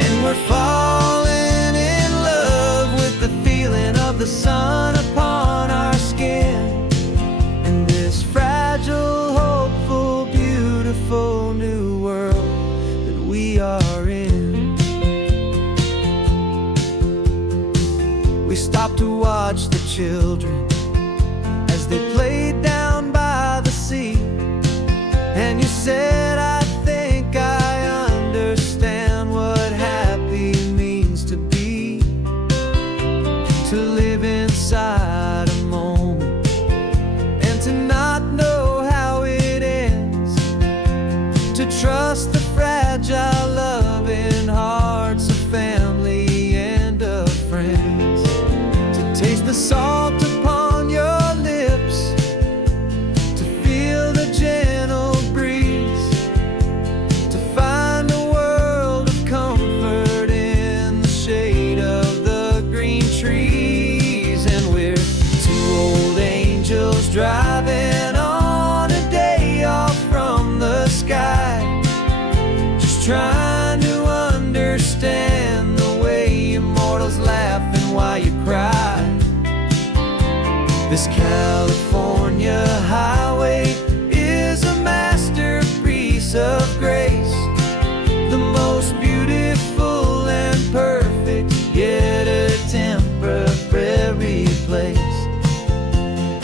And we're falling in love with the feeling of the sun upon our skin, and this fragile, hopeful, beautiful new world that we are in. We stopped to watch the children as they played down by the sea, and you said, I think I understand what happy means to be, to live inside a moment and to not know how it ends, to trust the fragile loving hearts of family and of friends, to taste the salt upon your lips, to feel the gentle breeze, to find a world of comfort in the shade of the green trees. And we're two old angels driving on a day off from the sky, just trying to understand the way immortals laugh and why you cry. This California highway is a masterpiece of grace, the most beautiful and perfect, yet a temporary place.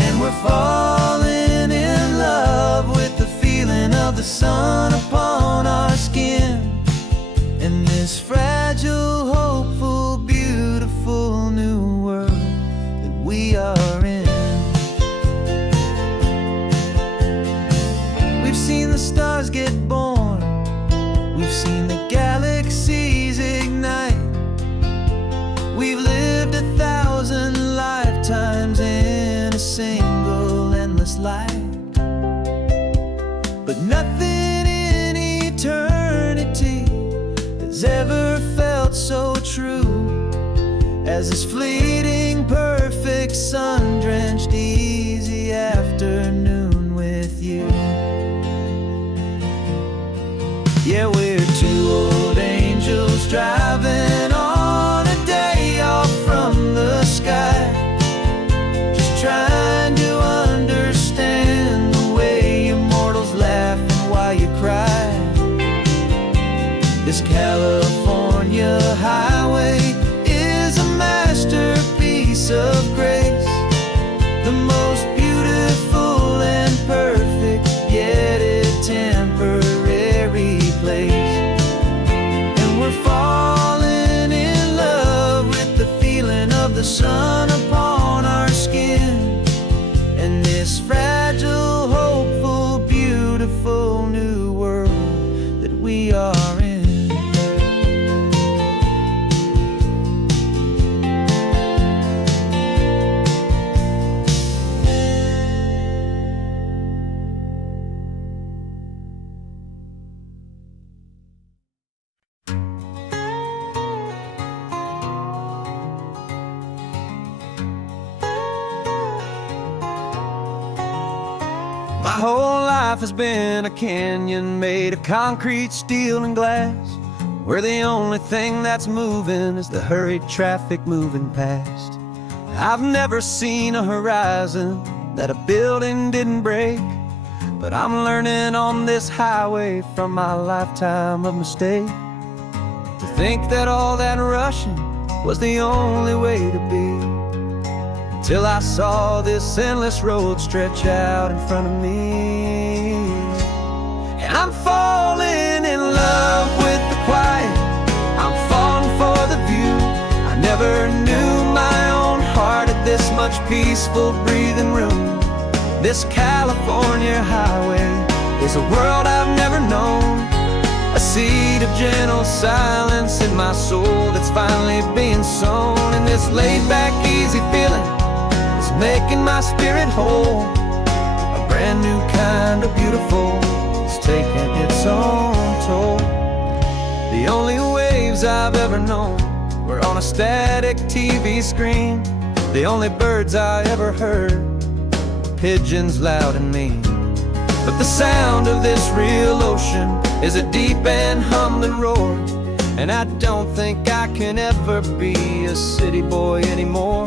And we're falling in love with the feeling of the sun upon our skin, and this fragile, hopeful, beautiful new world that we are in. We've seen the stars get born, we've seen the galaxies ignite, we've lived 1,000 lifetimes in a single endless life, but nothing in eternity has ever felt so true as this fleeting, perfect, sun-drenched, easy afternoon with you. This California highway is a masterpiece of grace, the most beautiful and perfect, yet a temporary place. And we're falling in love with the feeling of the sun upon our skin, and this fragile, hopeful, beautiful new world that we are in. My whole life has been a canyon made of concrete, steel, and glass, where the only thing that's moving is the hurried traffic moving past. I've never seen a horizon that a building didn't break, but I'm learning on this highway from my lifetime of mistakes to think that all that rushing was the only way to be. Till I saw this endless road stretch out in front of me, and I'm falling in love with the quiet, I'm falling for the view. I never knew my own heart had this much peaceful breathing room. This California highway is a world I've never known, a seed of gentle silence in my soul that's finally being sown. And this laid-back, easy feeling is making my spirit whole, a brand new kind of beautiful is taking its own toll. The only waves I've ever known were on a static TV screen. The only birds I ever heard were pigeons loud and mean. But the sound of this real ocean is a deep and humbling roar, and I don't think I can ever be a city boy anymore.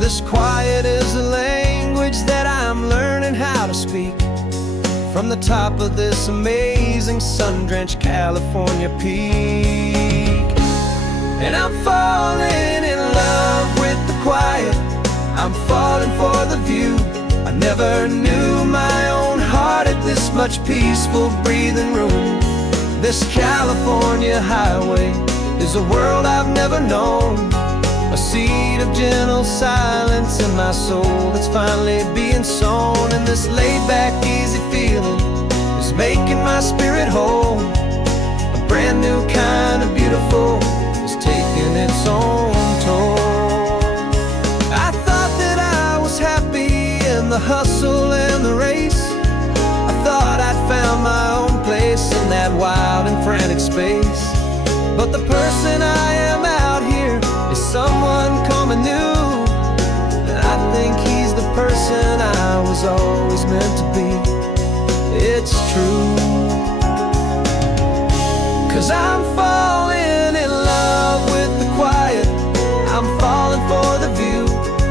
This quiet is a language that I'm learning how to speak from the top of this amazing sun-drenched California peak. And I'm falling in love with the quiet, I'm falling for the view. I never knew my own heart had this much peaceful breathing room. This California highway is a world I've never known, a seed of gentle silence in my soul that's finally being sown. And this laid-back, easy feeling is making my spirit whole, a brand new kind of beautiful is taking its own toll. I thought that I was happy in the hustle and the race, I thought I'd found my own place in that wild and frantic space. But the person I am out here is someone coming new, and I think he's the person I was always meant to be. It's true, 'cause I'm falling in love with the quiet, I'm falling for the view.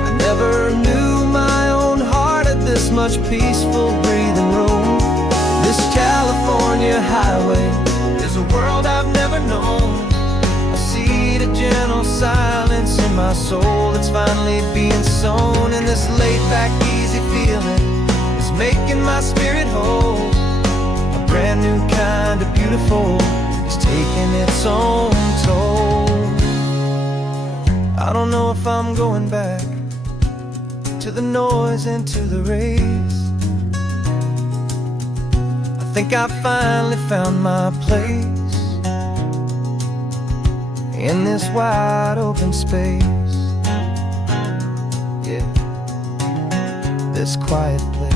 I never knew my own heart had this much peaceful breathing room. This California highway is a world I've never known, a seed of gentle silence in my soul that's finally being sown. And this laid-back, easy feeling is making my spirit whole, a brand new kind of beautiful is taking its own toll. I don't know if I'm going back to the noise and to the race. I think I finally found my place in this wide open space, yeah, this quiet place.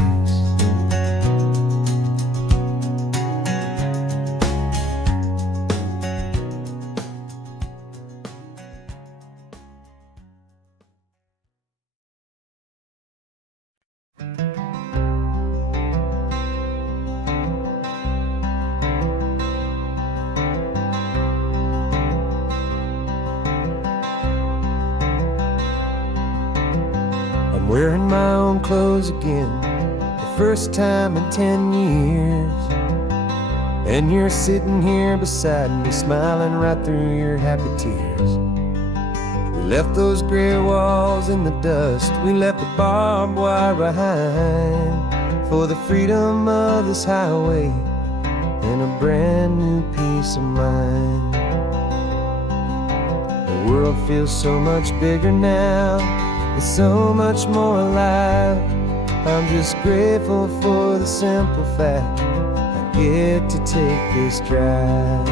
I'm wearing my own clothes again, the first time in 10 years. And you're sitting here beside me, smiling right through your happy tears. We left those gray walls in the dust, we left the barbed wire behind, for the freedom of this highway and a brand new peace of mind. The world feels so much bigger now, it's so much more alive. I'm just grateful for the simple fact I get to take this drive.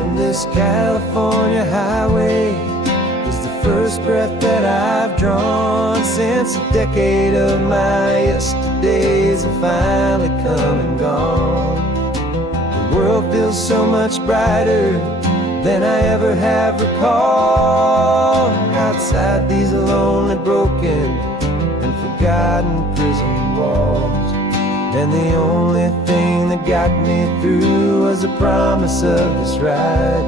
And this California highway is the first breath that I've drawn since a decade of my yesterdays have finally come and gone. The world feels so much brighter than I ever have recalled. Outside these lonely, broken, and forgotten prison walls, and the only thing that got me through was the promise of this ride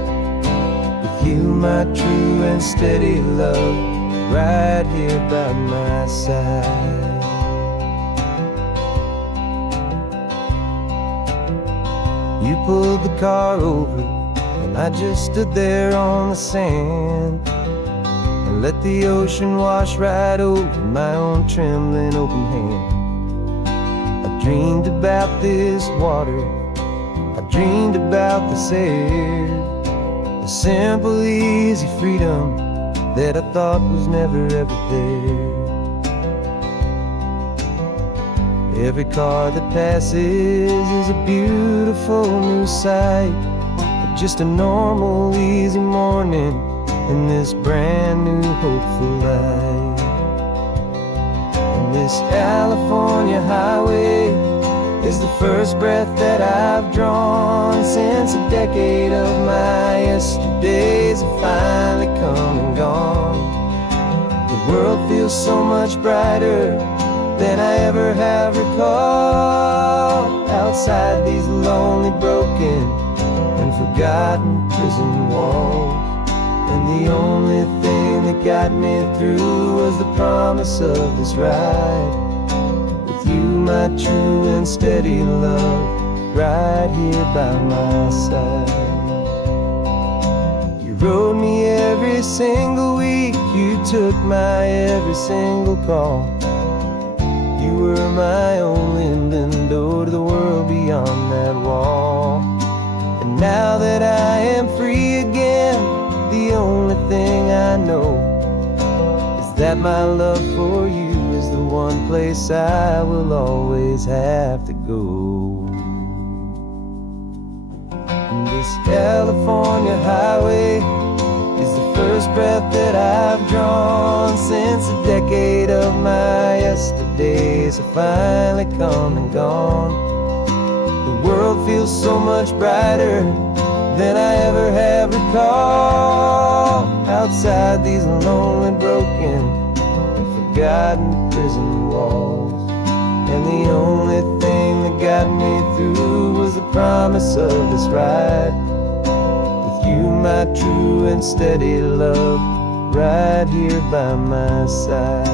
with you, my true and steady love, right here by my side. You pulled the car over, and I just stood there on the sand and let the ocean wash right over my own trembling open hand. I dreamed about this water, I dreamed about this air, the simple, easy freedom that I thought was never ever there. Every car that passes is a beautiful new sight, just a normal, easy morning in this brand new, hopeful life. And this California highway is the first breath that I've drawn since a decade of my yesterdays have finally come and gone. The world feels so much brighter than I ever have recalled. Outside these lonely, broken, and forgotten prison walls, and the only thing that got me through was the promise of this ride with you, my true and steady love, right here by my side. You rode me every single week, you took my every single call. You were my only window to the world beyond that wall. And now that I am free again, the only thing I know is that my love for you is the one place I will always have to go. And this California highway is the first breath that I've drawn since a decade of my yesterdays have finally come and gone. The world feels so much brighter than I ever have recalled. Outside these lonely, broken, and forgotten prison walls, and the only thing that got me through was the promise of this ride with you, my true and steady love, right here by my side.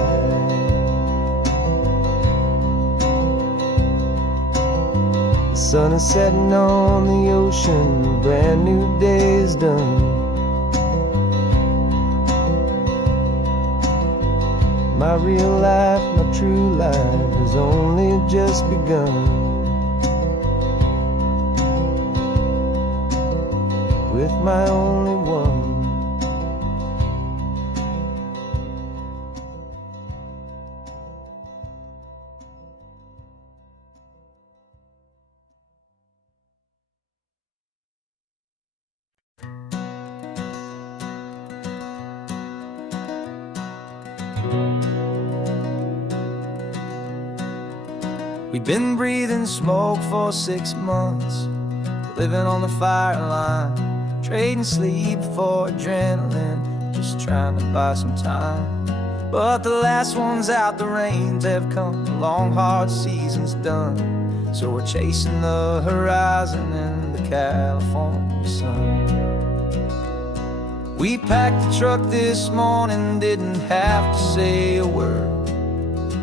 The sun is setting on the ocean, a brand new day is done. My real life, my true life has only just begun. With my only one. We've been breathing smoke for 6 months, living on the fire line, trading sleep for adrenaline, just trying to buy some time. But the last one's out, the rains have come, the long hard season's done. So we're chasing the horizon in the California sun. We packed the truck this morning, didn't have to say a word.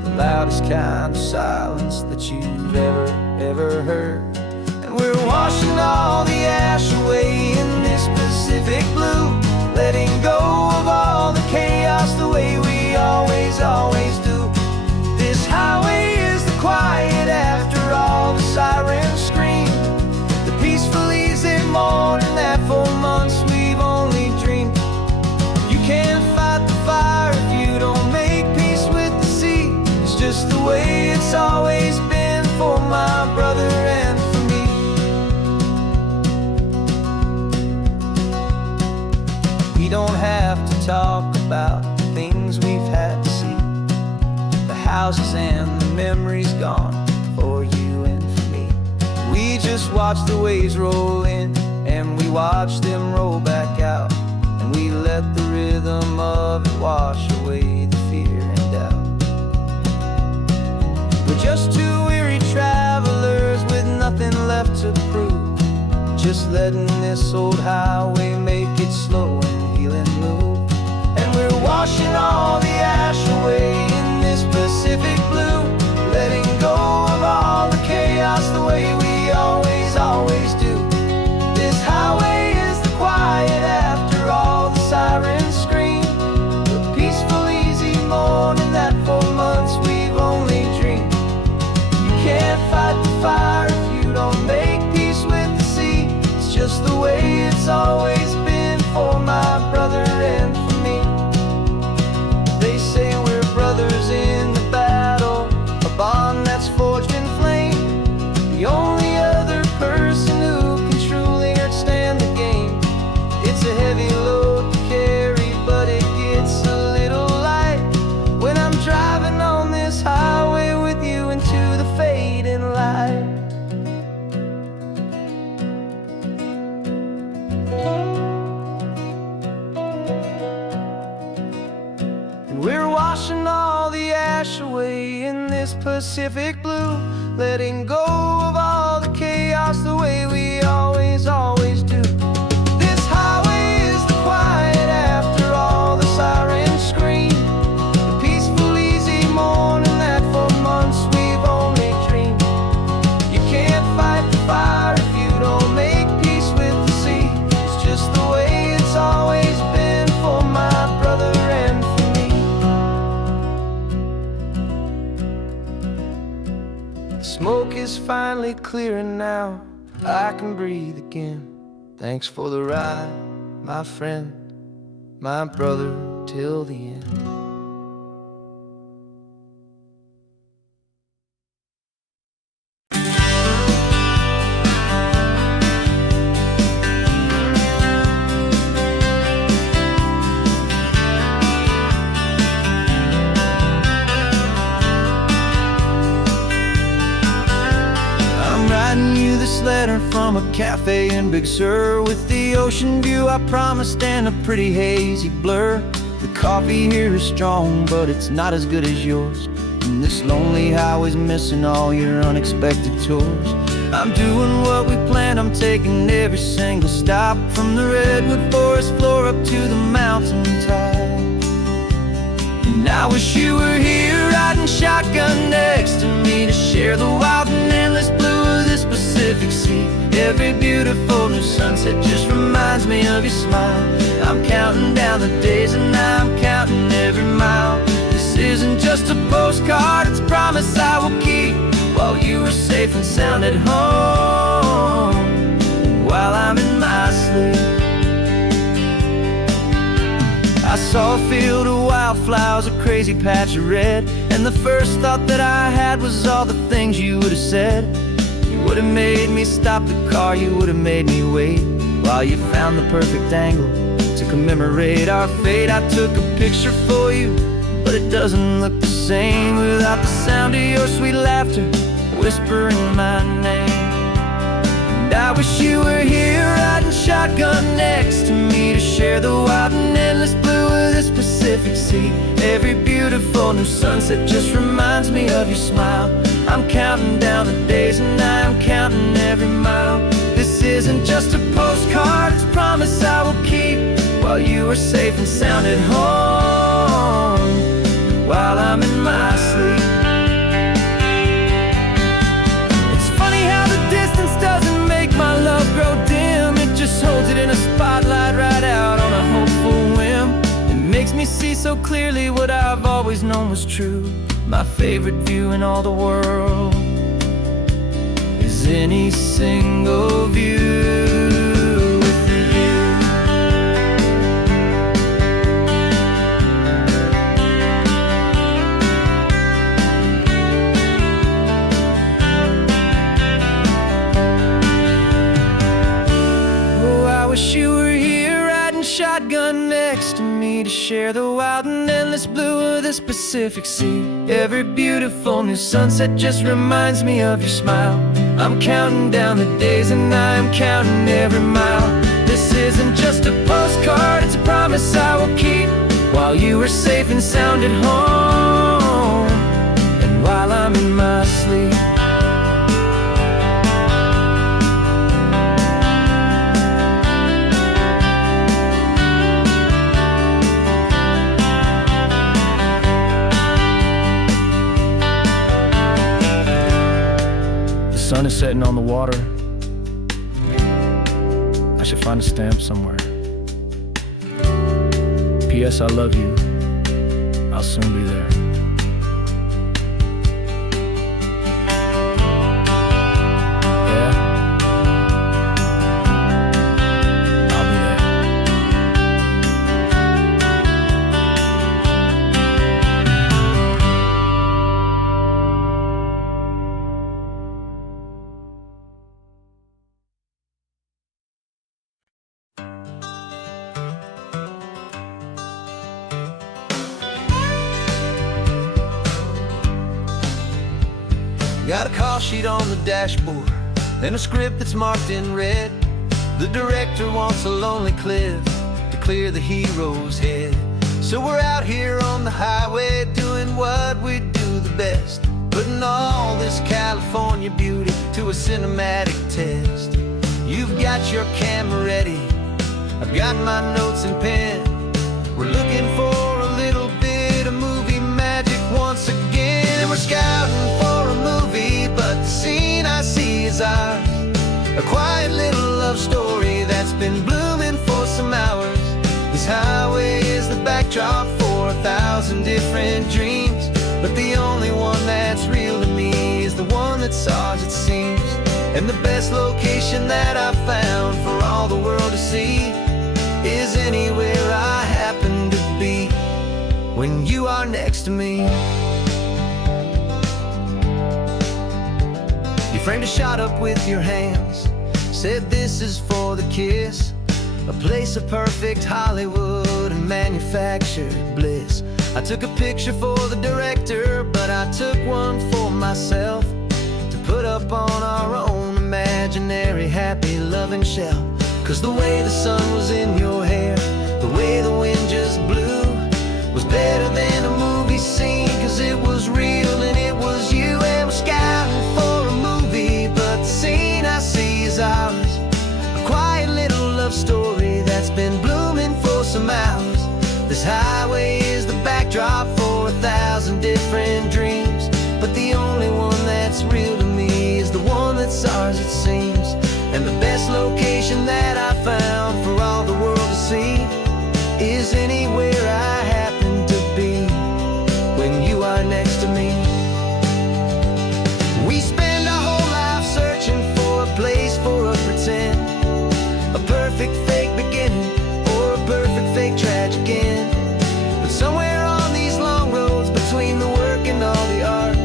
The loudest kind of silence that you've ever heard. And we're washing all the ash away in this Pacific blue, letting go of all the chaos the way we always, always do. This highway is the quiet after all the sirens scream, the peaceful easy morning that for months we've only dreamed. You can't fight the fire if you don't make peace with the sea. It's just the way it's always been for my brother and for me. We don't have to talk about the things we've had to see, the houses and the memories gone for you and for me. We just watch the waves roll in and we watch them roll back out, and we let the rhythm of it wash away the fear and doubt. We're just two weary travelers with nothing left to prove, just letting this old highway make it slow and heal and move. And we're washing all the ash away in this Pacific blue, letting go of all the chaos the way we always, always do. This highway is the quiet after all the sirens scream, the peaceful easy morning that for months we've only dreamed. You can't fight the fire if you don't make peace with the sea. It's just the way it's always been for my brother and for me. They say we're brothers in the battle, a bond that's forged in flame, the only other person who can truly understand the game. It's a heavy load to carry, but it gets a little light when I'm driving on this highway with you into the fading light. And we're washing all the ash away in this Pacific blue, letting go of all the chaos the way we always, always do. This highway is the quiet after all the sirens scream, the peaceful easy morning that for months we've only dreamed. You can't fight the fire if you don't make peace with the sea. It's just the way it's always been for my brother and for me. The smoke is finally clearing now, I can breathe again. Thanks for the ride, my friend, my brother, till the end. I'm writing you this letter from a cafe in Big Sur, with the ocean view I promised and a pretty hazy blur. The coffee here is strong, but it's not as good as yours, and this lonely highway's missing all your unexpected tours. I'm doing what we planned, I'm taking every single stop, from the redwood forest floor up to the mountain top. And I wish you were here riding shotgun next to me, to share the wild and endless blue of this Pacific Sea. Every beautiful new sunset just reminds me of your smile. I'm counting down the days and I'm counting every mile. This isn't just a postcard, it's a promise I will keep, while you are safe and sound at home, and while I'm in my sleep. I saw a field of wildflowers, a crazy patch of red, and the first thought that I had was all the things you would have said. You would have made me stop the car, you would have made me wait, while you found the perfect angle to commemorate our fate. I took a picture for you, but it doesn't look the same without the sound of your sweet laughter whispering my name. And I wish you were here riding shotgun next to me, to share the wild and endless blue of this Pacific Sea. Every beautiful new sunset just reminds me of your smile. I'm counting down the days and I'm counting every mile. This isn't just a postcard, it's a promise I will keep, while you are safe and sound at home, while I'm in my sleep. It's funny how the distance doesn't make clearly what I've always known was true. My favorite view in all the world is any single view with you. Oh, I wish you were here riding shotgun next to me to share the wild and endless blue of this Pacific Sea. Every beautiful new sunset just reminds me of your smile. I'm counting down the days and I'm counting every mile. This isn't just a postcard, it's a promise I will keep. While you are safe and sound at home, and while I'm in my sleep. The sun is setting on the water. I should find a stamp somewhere. P.S. I love you. I'll soon be there. Yeah? I'll be there. Got a call sheet on the dashboard and a script that's marked in red. The director wants a lonely cliff to clear the hero's head. So we're out here on the highway doing what we do the best, putting all this California beauty to a cinematic test. You've got your camera ready, I've got my notes and pen. We're looking for a little bit of movie magic once again. And we're scouting for a movie, but the scene I see is ours. A quiet little love story that's been blooming for some hours. This highway is the backdrop for 1,000 different dreams, but the only one that's real to me is the one that's ours, it seems. And the best location that I've found for all the world to see is anywhere I happen to be when you are next to me. You framed a shot up with your hands, said this is for the kiss, a place of perfect Hollywood and manufactured bliss. I took a picture for the director, but I took one for myself to put up on our own imaginary happy loving shelf. 'Cause the way the sun was in your hair, the way the wind just blew, was better than a movie scene, 'cause it was real and it was you. And we're scouting for a movie, but the scene I see is ours. A quiet little love story that's been blooming for some hours. This highway is the backdrop for 1,000 different dreams, but the only one that's real to me is the one that's ours, it seems. And the best location that I found for all the world to see is anywhere I happen to be when you are next to me. We spend our whole life searching for a place for a pretend, a perfect fake beginning or a perfect fake tragic end. But somewhere on these long roads between the work and all the art,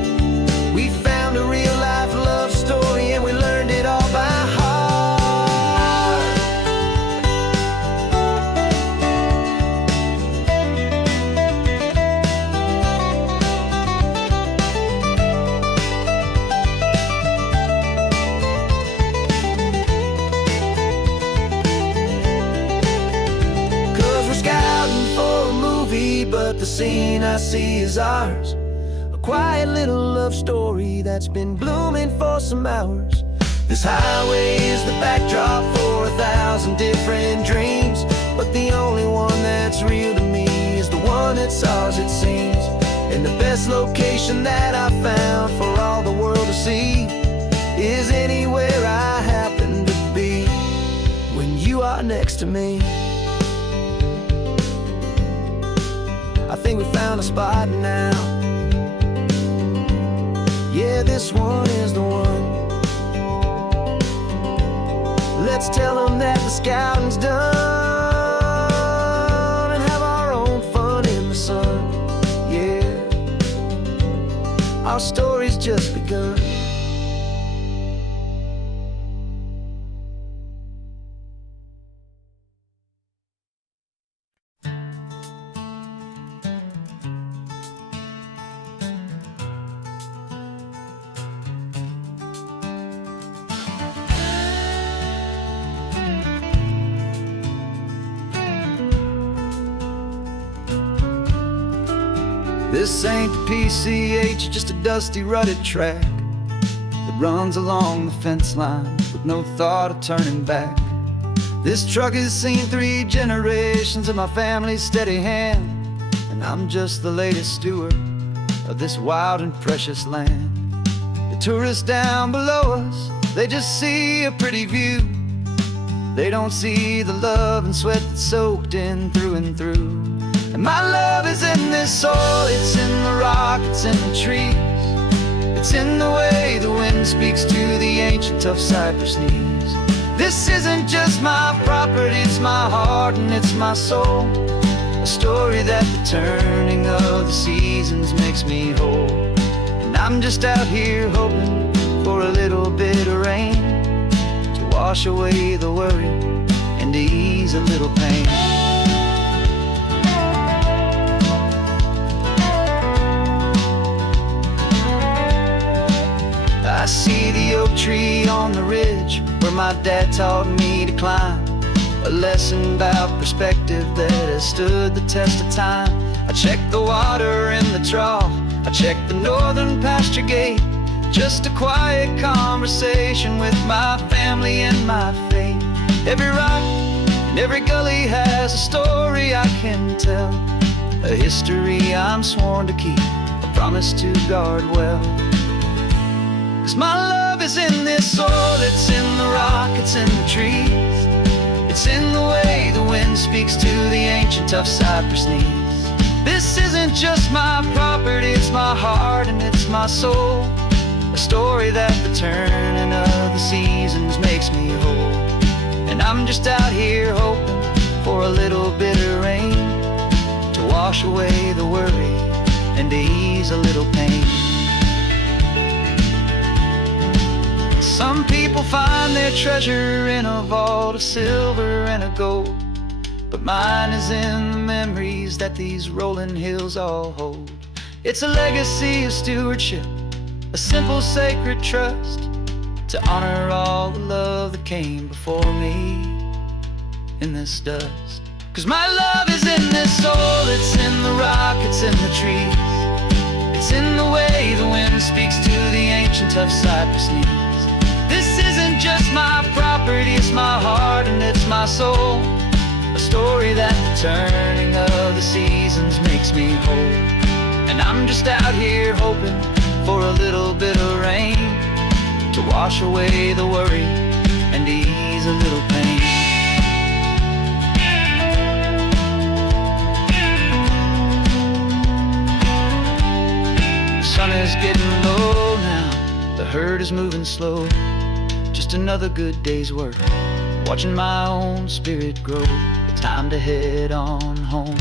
we found a real life love story and we learned it all by heart. But the scene I see is ours. A quiet little love story that's been blooming for some hours. This highway is the backdrop for 1,000 different dreams, but the only one that's real to me is the one that's ours, it seems. And the best location that I found for all the world to see is anywhere I happen to be when you are next to me. I think we found a spot now. Yeah, this one is the one. Let's tell them that the scouting's done and have our own fun in the sun. Yeah, our story's just begun. This ain't the PCH, just a dusty, rutted track that runs along the fence line with no thought of turning back. This truck has seen 3 generations of my family's steady hand, and I'm just the latest steward of this wild and precious land. The tourists down below us, they just see a pretty view. They don't see the love and sweat that's soaked in through and through. And my love is in this soil, it's in the rock, it's in the trees. It's in the way the wind speaks to the ancient tough cypress knees. This isn't just my property, it's my heart and it's my soul. A story that the turning of the seasons makes me whole. And I'm just out here hoping for a little bit of rain to wash away the worry and to ease a little pain. I see the oak tree on the ridge where my dad taught me to climb. A lesson about perspective that has stood the test of time. I check the water in the trough, I check the northern pasture gate. Just a quiet conversation with my family and my faith. Every rock and every gully has a story I can tell. A history I'm sworn to keep, a promise to guard well. 'Cause my love is in this soil, it's in the rock, it's in the trees. It's in the way the wind speaks to the ancient tough cypress knees. This isn't just my property, it's my heart and it's my soul. A story that the turning of the seasons makes me whole. And I'm just out here hoping for a little bit of rain to wash away the worry and to ease a little pain. Some people find their treasure in a vault of silver and a gold, but mine is in the memories that these rolling hills all hold. It's a legacy of stewardship, a simple sacred trust, to honor all the love that came before me in this dust. 'Cause my love is in this soul, it's in the rock, it's in the trees. It's in the way the wind speaks to the ancient tough cypress knees. This isn't just my property, it's my heart and it's my soul. A story that the turning of the seasons makes me whole. And I'm just out here hoping for a little bit of rain to wash away the worry and to ease a little pain. The sun is getting low now, the herd is moving slow. Just another good day's work, watching my own spirit grow. Time to head on home.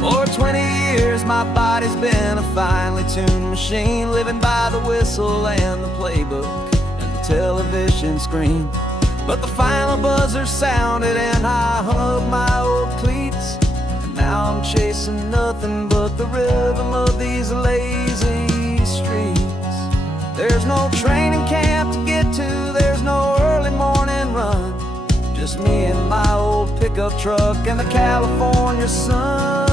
For 20 years my body's been a finely tuned machine, living by the whistle and the playbook and the television screen. But the final buzzer sounded and I hung up my old cleats, and now I'm chasing nothing but the rhythm of these lazy streets. There's no training camp to get to, there's no early just me and my old pickup truck and the California sun.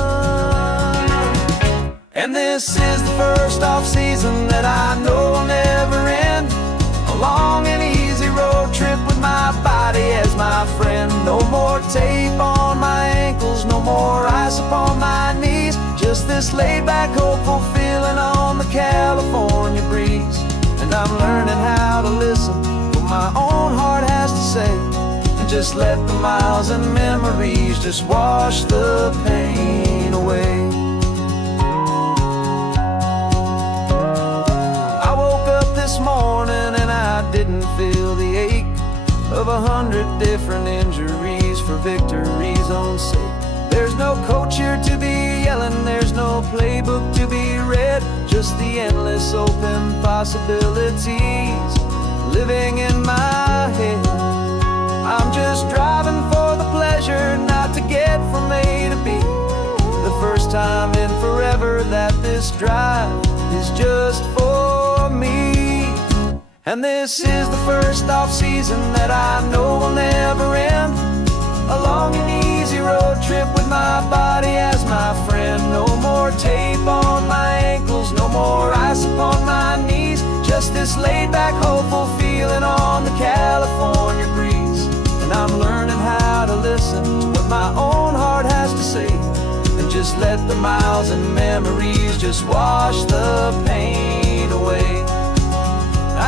And this is the first off-season that I know will never end. A long and easy road trip with my body as my friend. No more tape on my ankles, no more ice upon my knees. Just this laid-back, hopeful feeling on the California breeze. And I'm learning how to listen to what my own heart has to say, and just let the miles and memories just wash the pain away. I woke up this morning and I didn't feel the ache of 100 different injuries for victory's own sake. There's no coach here to be yelling, there's no playbook to be read, just the endless open possibilities living in my head. I'm just driving for the pleasure, not to get from A to B. The first time in forever that this drive is just for me. And this is the first off-season that I know will never end. A long and easy road trip with my body as my friend. No more tape on my ankles, no more ice upon my knees. Just this laid-back, hopeful feeling on the California breeze. And I'm learning how to listen to what my own heart has to say, and just let the miles and memories just wash the pain away.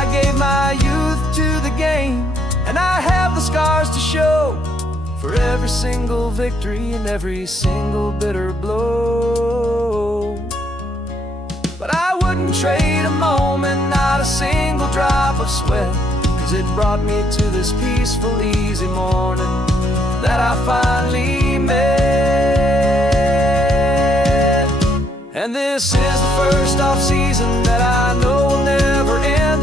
I gave my youth to the game, and I have the scars to show for every single victory and every single bitter blow. But I wouldn't trade a moment, not a single drop of sweat, 'cause it brought me to this peaceful, easy morning that I finally met. And this is the first off-season that I know will never end.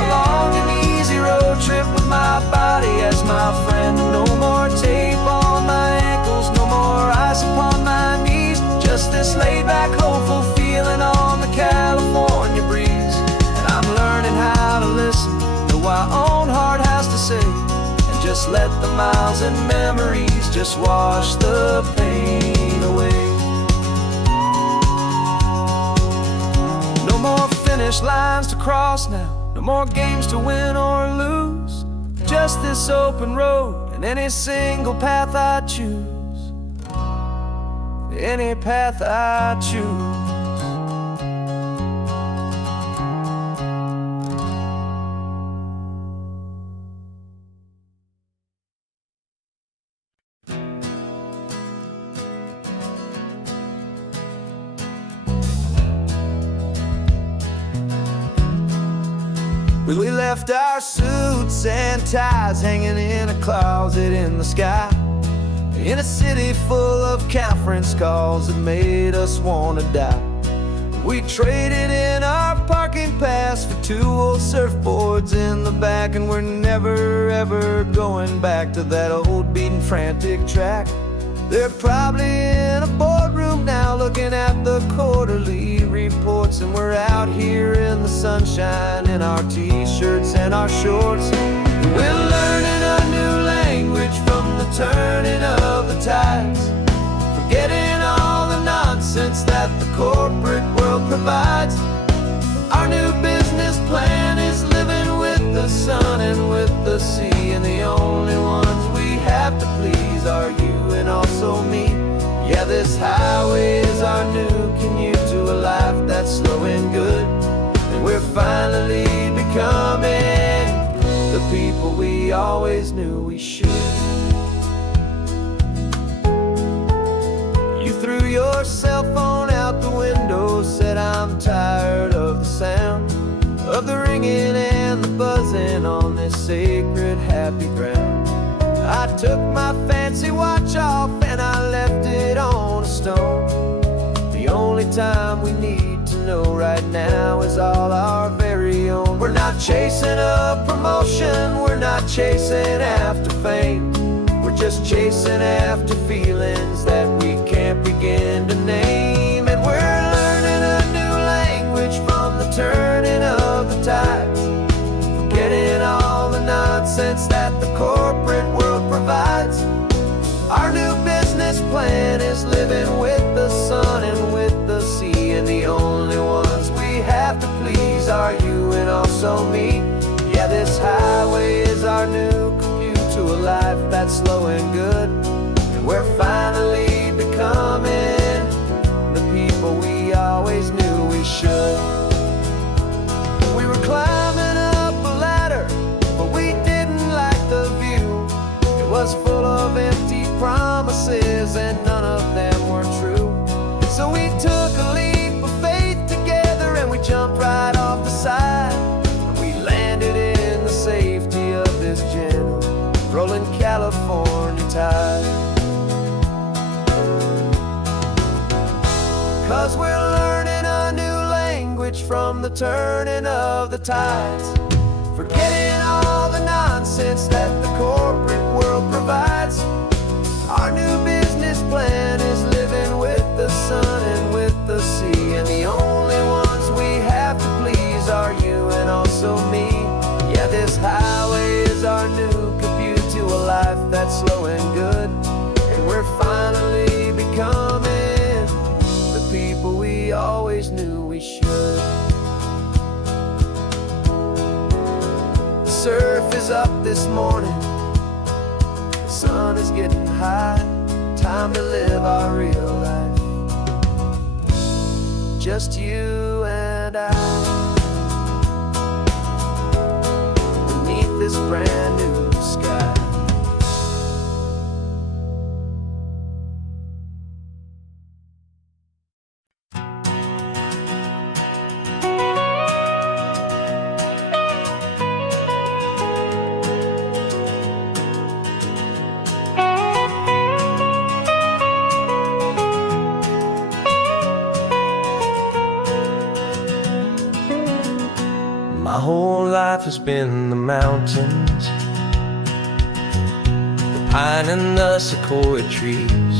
A long and easy road trip with my body as my friend. No more tape on my ankles, no more ice upon my knees. Just this laid-back, hopeful feeling on the California breeze. And I'm learning how to listen to what my own heart has to say, and just let the miles and memories just wash the pain away. No more finish lines to cross now, no more games to win or lose. Just this open road and any single path I choose. Any path I choose. We left our suits and ties hanging in a closet in the sky, in a city full of conference calls that made us wanna die. We traded in our parking pass for 2 old surfboards in the back, and we're never ever going back to that old beaten frantic track. They're probably in a boardroom now looking at the quarterly reports, and we're out here in the sunshine in our t-shirts and our shorts. We're learning a new language from the turning of the tides, forgetting all the nonsense that the corporate world provides. Our new business plan is living with the sun and with the sea, and the only ones we have to please are you and also me. Yeah, this highway is our new commute to a life that's slow and good, and we're finally becoming the people we always knew we should. You threw your cell phone out the window, said I'm tired of the sound of the ringing and the buzzing on this sacred happy ground. I took my fancy watch off and I left it on a stone. The only time we need to know right now is all our very own. We're not chasing a promotion, we're not chasing after fame. We're just chasing after feelings that we can't begin to name. And we're learning a new language from the turning of the tides, forgetting all the nonsense that the corporate world provides. are you and also me. Yeah, this highway is our new commute to a life that's slow and good. And we're finally becoming the people we always knew we should. We were climbing up a ladder, but we didn't like the view. It was full of empty promises and none of them were true. So we took a leap of faith together and we jumped right off the side. And we landed in the safety of this gentle rolling California tide. 'Cause we're learning a new language from the turning of the tides, forgetting all the nonsense that the corporate world provides. Our new business plan is living with the sun and with the sea, and the only ones we have to please are you and also me. Yeah, this highway is our new commute to a life that's slow and good. And we're finally becoming the people we always knew we should. The surf is up this morning, the sun is getting high. Time to live our real life, just you and I, beneath this brand new sky. My whole life has been the mountains, the pine and the sequoia trees,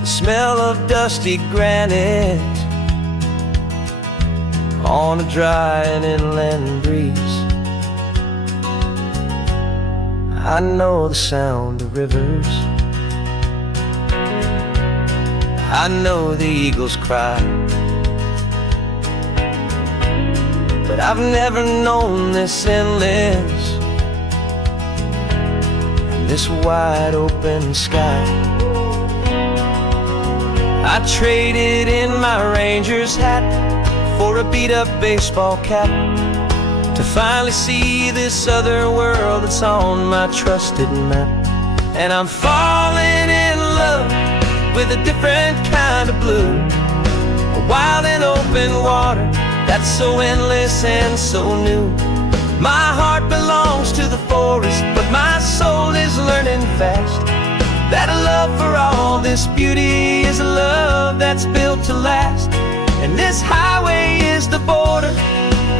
the smell of dusty granite on a dry and inland breeze. I know the sound of rivers, I know the eagles cry, but I've never known this endless and this wide open sky. I traded in my Ranger's hat for a beat-up baseball cap to finally see this other world that's on my trusted map. And I'm falling in love with a different kind of blue, a wild and open water that's so endless and so new. My heart belongs to the forest, but my soul is learning fast that a love for all this beauty is a love that's built to last. And this highway is the border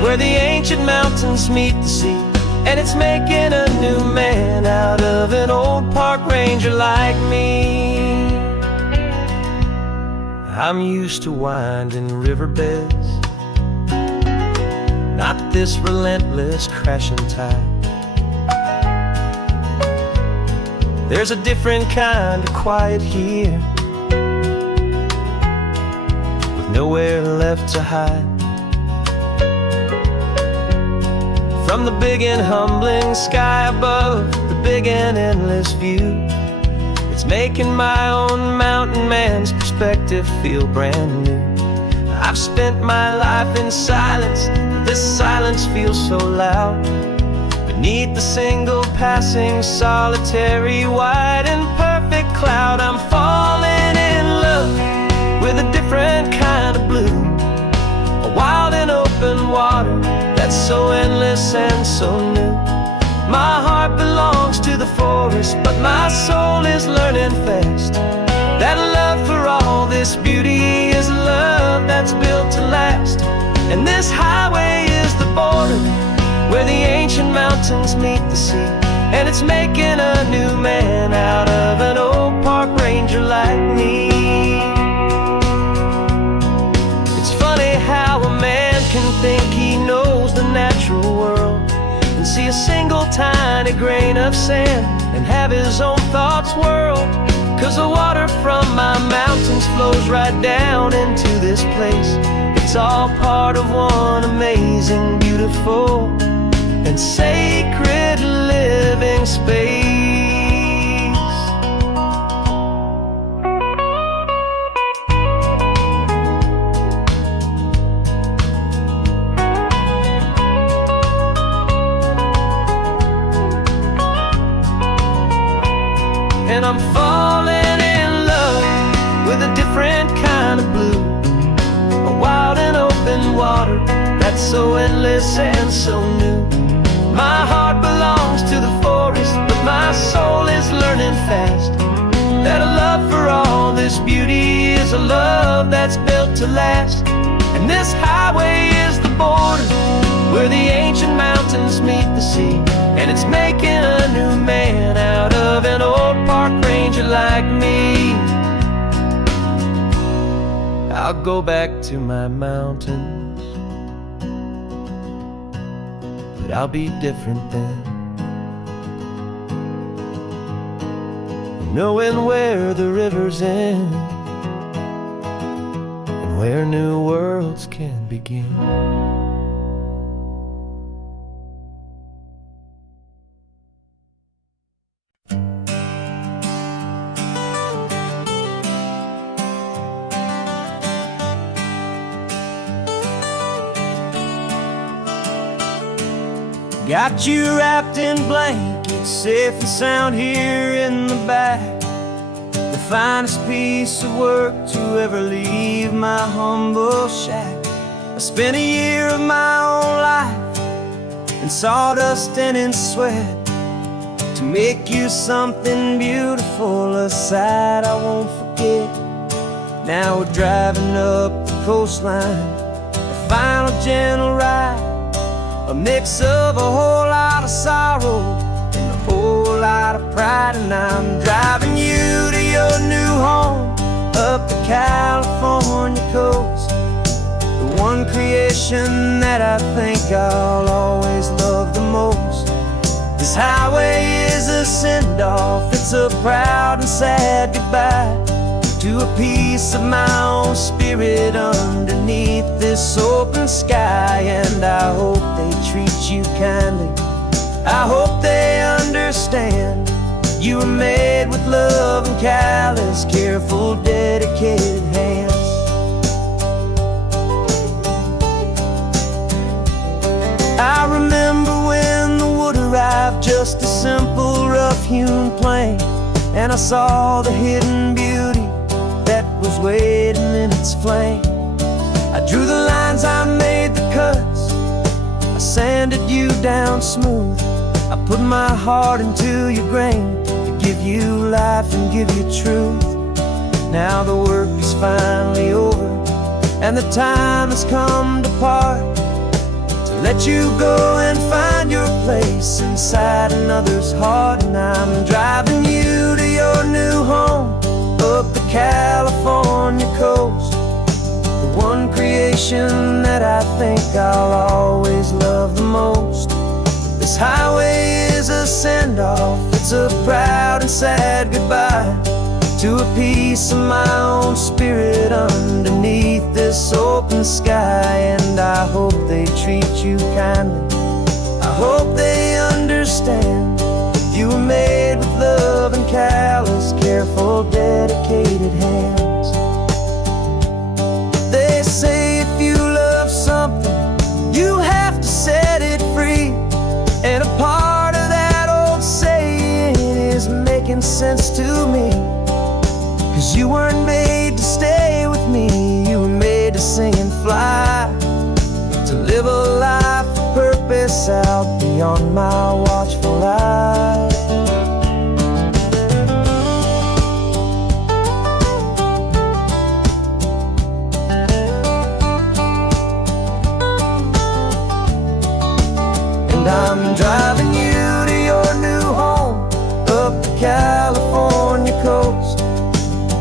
where the ancient mountains meet the sea, and it's making a new man out of an old park ranger like me. I'm used to winding riverbeds, not this relentless crashing tide. There's a different kind of quiet here, with nowhere left to hide. From the big and humbling sky above, the big and endless view, it's making my own mountain man's perspective feel brand new. I've spent my life in silence, this silence feels so loud. Beneath the single passing solitary white and perfect cloud, I'm falling in love with a different kind of blue, a wild and open water that's so endless and so new. My heart belongs to the forest, but my soul is learning fast that love for all this beauty is a love that's built to last. And this highway is the border where the ancient mountains meet the sea, and it's making a new man out of an old park ranger like me. It's funny how a man can think he knows the natural world and see a single tiny grain of sand and have his own thoughts whirl. 'Cause the water from my mountains flows right down into this place. It's all part of one amazing, beautiful, and sacred living space. And I'm falling in love with a different kind of blue, a wild and open water that's so endless and so new. My heart belongs to the forest, but my soul is learning fast that a love for all this beauty is a love that's built to last. And this highway is the border where the ancient mountains meet the sea, and it's making a new man out of an old park ranger like me. I'll go back to my mountains, but I'll be different then, knowing where the rivers end and where new worlds can begin. Got you wrapped in blankets, safe and sound here in the back. The finest piece of work to ever leave my humble shack. I spent a year of my own life in sawdust and in sweat to make you something beautiful, a sight I won't forget. Now we're driving up the coastline, a final gentle ride, a mix of a whole lot of sorrow and a whole lot of pride. And I'm driving you to your new home up the California coast, the one creation that I think I'll always love the most. This highway is a send-off, it's a proud and sad goodbye to a piece of my own spirit underneath this open sky. And I hope they treat you kindly, I hope they understand you were made with love and callous, careful, dedicated hands. I remember when the wood arrived, just a simple rough-hewn plank, and I saw the hidden beauty that was waiting in its flame. I drew the lines, I made the cuts, I sanded you down smooth. I put my heart into your grain to give you life and give you truth. Now the work is finally over, and the time has come to part, to let you go and find your place inside another's heart. And I'm driving you to your new home up the California coast, the one creation that I think I'll always love the most. This highway is a send-off, it's a proud and sad goodbye to a piece of my own spirit underneath this open sky. And I hope they treat you kindly, I hope they understand you were made with love and callous, careful, dedicated hands. They say if you love something, you have to set it free, and a part of that old saying is making sense to me. 'Cause you weren't made to stay with me, you were made to sing and fly, to live a life of purpose out beyond my watchful eye. And I'm driving you to your new home up the California coast,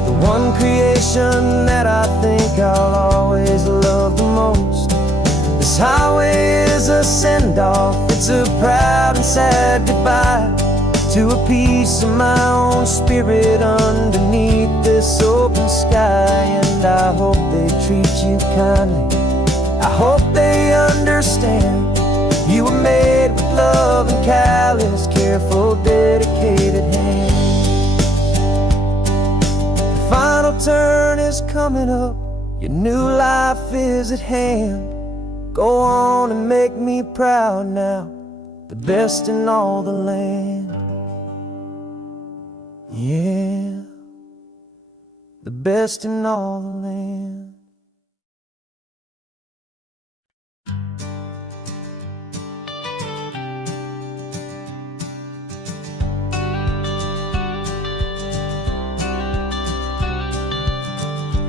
the one creation that I think I'll always love the most. This highway is a send-off, it's a proud and sad goodbye to a piece of my own spirit underneath this open sky. And I hope they treat you kindly, careful, dedicated hands. The final turn is coming up, your new life is at hand. Go on and make me proud now, the best in all the land. Yeah, the best in all the land.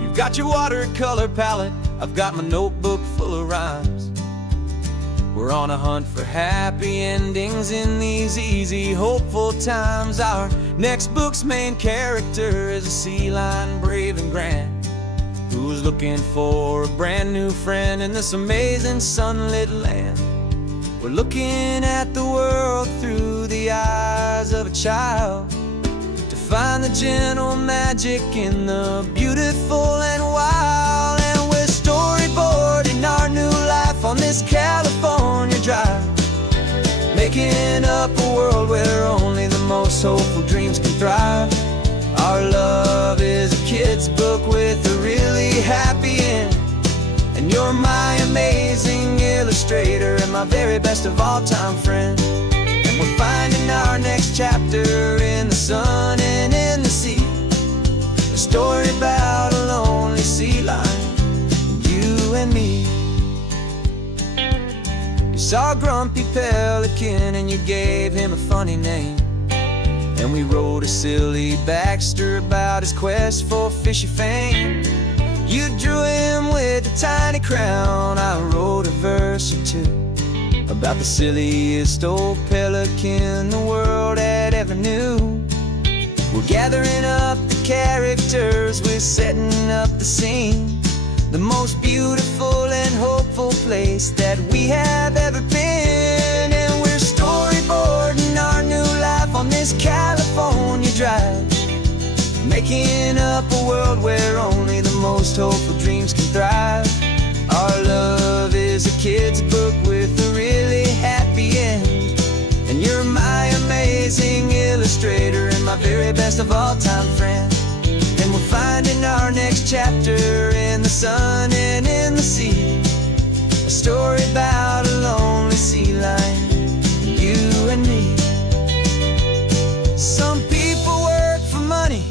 You've got your watercolor palette, I've got my notebook full of rhymes. We're on a hunt for happy endings in these easy, hopeful times. Our next book's main character is a sea lion, brave and grand, who's looking for a brand new friend in this amazing sunlit land. We're looking at the world through the eyes of a child, to find the gentle magic in the beautiful and wild. And we're storyboarding our new life on this California drive, making up a world where only the most hopeful dreams can thrive. Our love is a kid's book with a really happy end, and you're my amazing illustrator and my very best of all time friend. And we're finding our next chapter in the sun and in the sea, a story about a lonely sea lion, you and me. You saw a grumpy pelican and you gave him a funny name, and we wrote a silly Baxter about his quest for fishy fame. You drew him with a tiny crown, I wrote a verse or two about the silliest old pelican the world had ever knew. We're gathering up the characters, we're setting up the scene, the most beautiful and hopeful place that we have ever been. And we're storyboarding our new life on this California drive, making up a world where only the most hopeful dreams can thrive. Our love is a kid's book with a really happy end, and you're my amazing illustrator and my very best of all time friend. And we're finding our next chapter in the sun and in the sea, a story about a lonely sea lion, you and me. Some people work for money,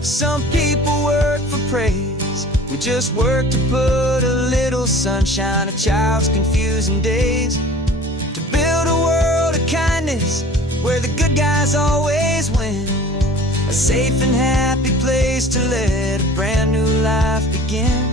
some people work for praise. We just work to put a little sunshine in a child's confusing days, to build a world of kindness where the good guys always win, a safe and happy place to let a brand new life begin.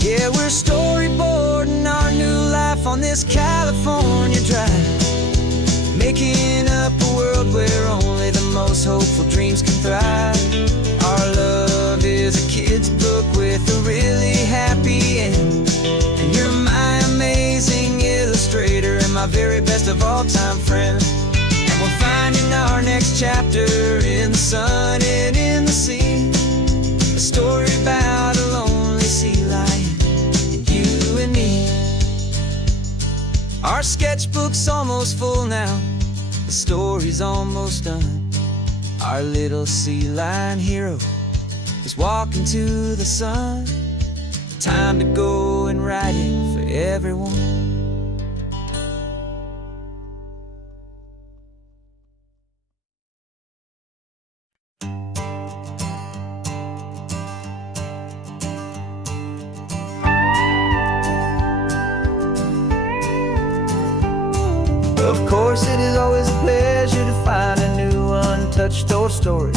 Yeah, we're storyboarding our new life on this California drive, making up a world where only the most hopeful dreams can thrive. Our love is a kid's book with a really happy end, and you're my amazing illustrator and my very best of all time friend. And we're finding our next chapter in the sun and in the sea, a story about a lonely sea lion, you and me. Our sketchbook's almost full now, the story's almost done. Our little sea lion hero is walking to the sun. Time to go and write it for everyone. Of course, it is always a pleasure to find a new untouched old story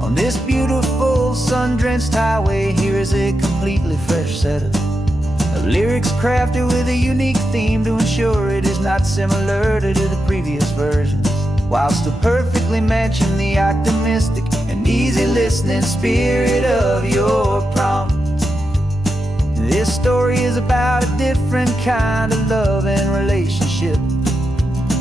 on this beautiful sun-drenched highway. Here is a completely fresh set of lyrics crafted with a unique theme to ensure it is not similar to the previous versions, while still perfectly matching the optimistic and easy listening spirit of your prompt. This story is about a different kind of love and relationship.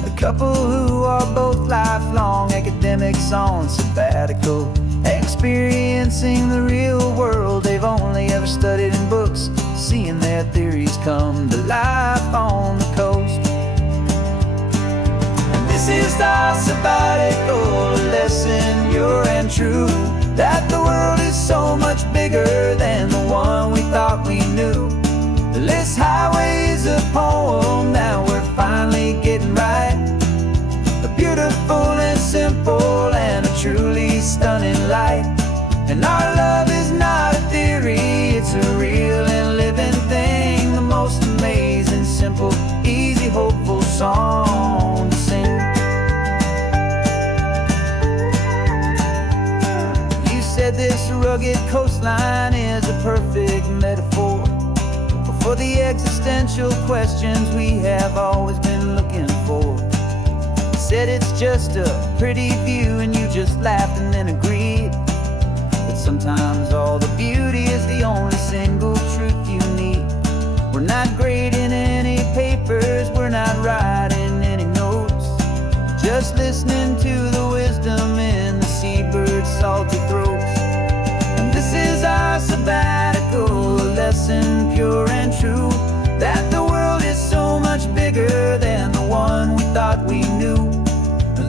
A couple who are both lifelong academics on sabbatical, experiencing the real world they've only ever studied in books, seeing their theories come to life on the coast. And this is our sabbatical lesson, pure and true, that the world is so much bigger than the one we thought we knew. This highway is a poem that we're finally getting right. A beautiful and simple and a truly stunning light. And our love is not a theory, it's a real and living thing. The most amazing, simple, easy, hopeful song to sing. You said this rugged coastline is a perfect metaphor for the existential questions we have always been looking for. You said it's just a pretty view and you just laughed and then agreed. But sometimes all the beauty is the only single truth you need. We're not grading any papers, we're not writing any notes, just listening to the wisdom in the seabird's salty throats. And this is our sabbatical lesson, pure and true, that the world is so much bigger than the one we thought we knew.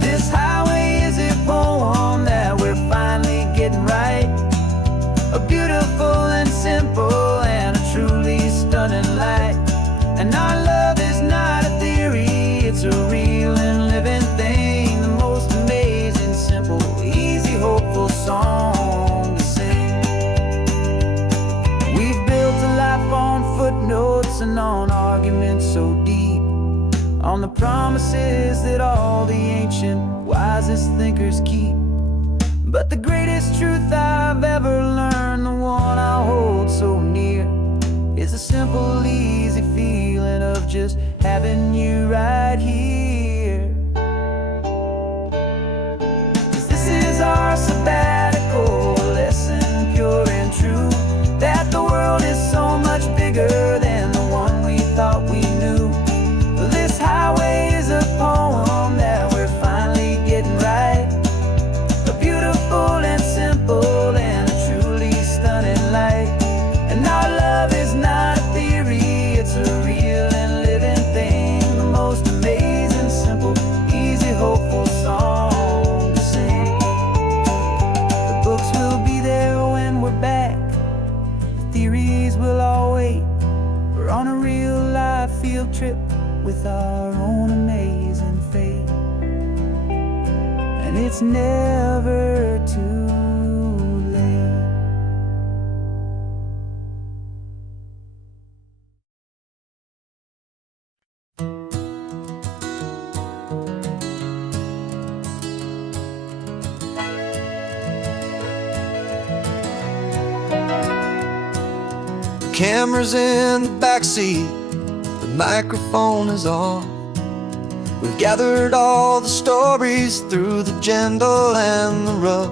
This highway is a poem that we're finally getting right. A beautiful and simple and a truly stunning light. And our love is not a theory, it's a real and living thing. The most amazing, simple, easy, hopeful song to sing. We've built a life on footnotes and on arguments so deep, on the promises that all the ancient, wisest thinkers keep. But the greatest truth I've ever learned, the one I hold so near, is a simple, easy feeling of just having you right here. 'Cause this is our sabbatical lesson, pure and true, that the world is so much bigger than the one we thought we knew. This highway is a poem that we're finally getting right. A beautiful and simple and a truly stunning light. And our love is not a theory, it's a real and living thing. The most amazing, simple, easy, hopeful song to sing. The books will be there when we're back, the theories will all wait. We're on a real life field trip with our own amazing fate. And it's never too late. Camera's in the backseat, the microphone is on. We've gathered all the stories through the gentle and the rough.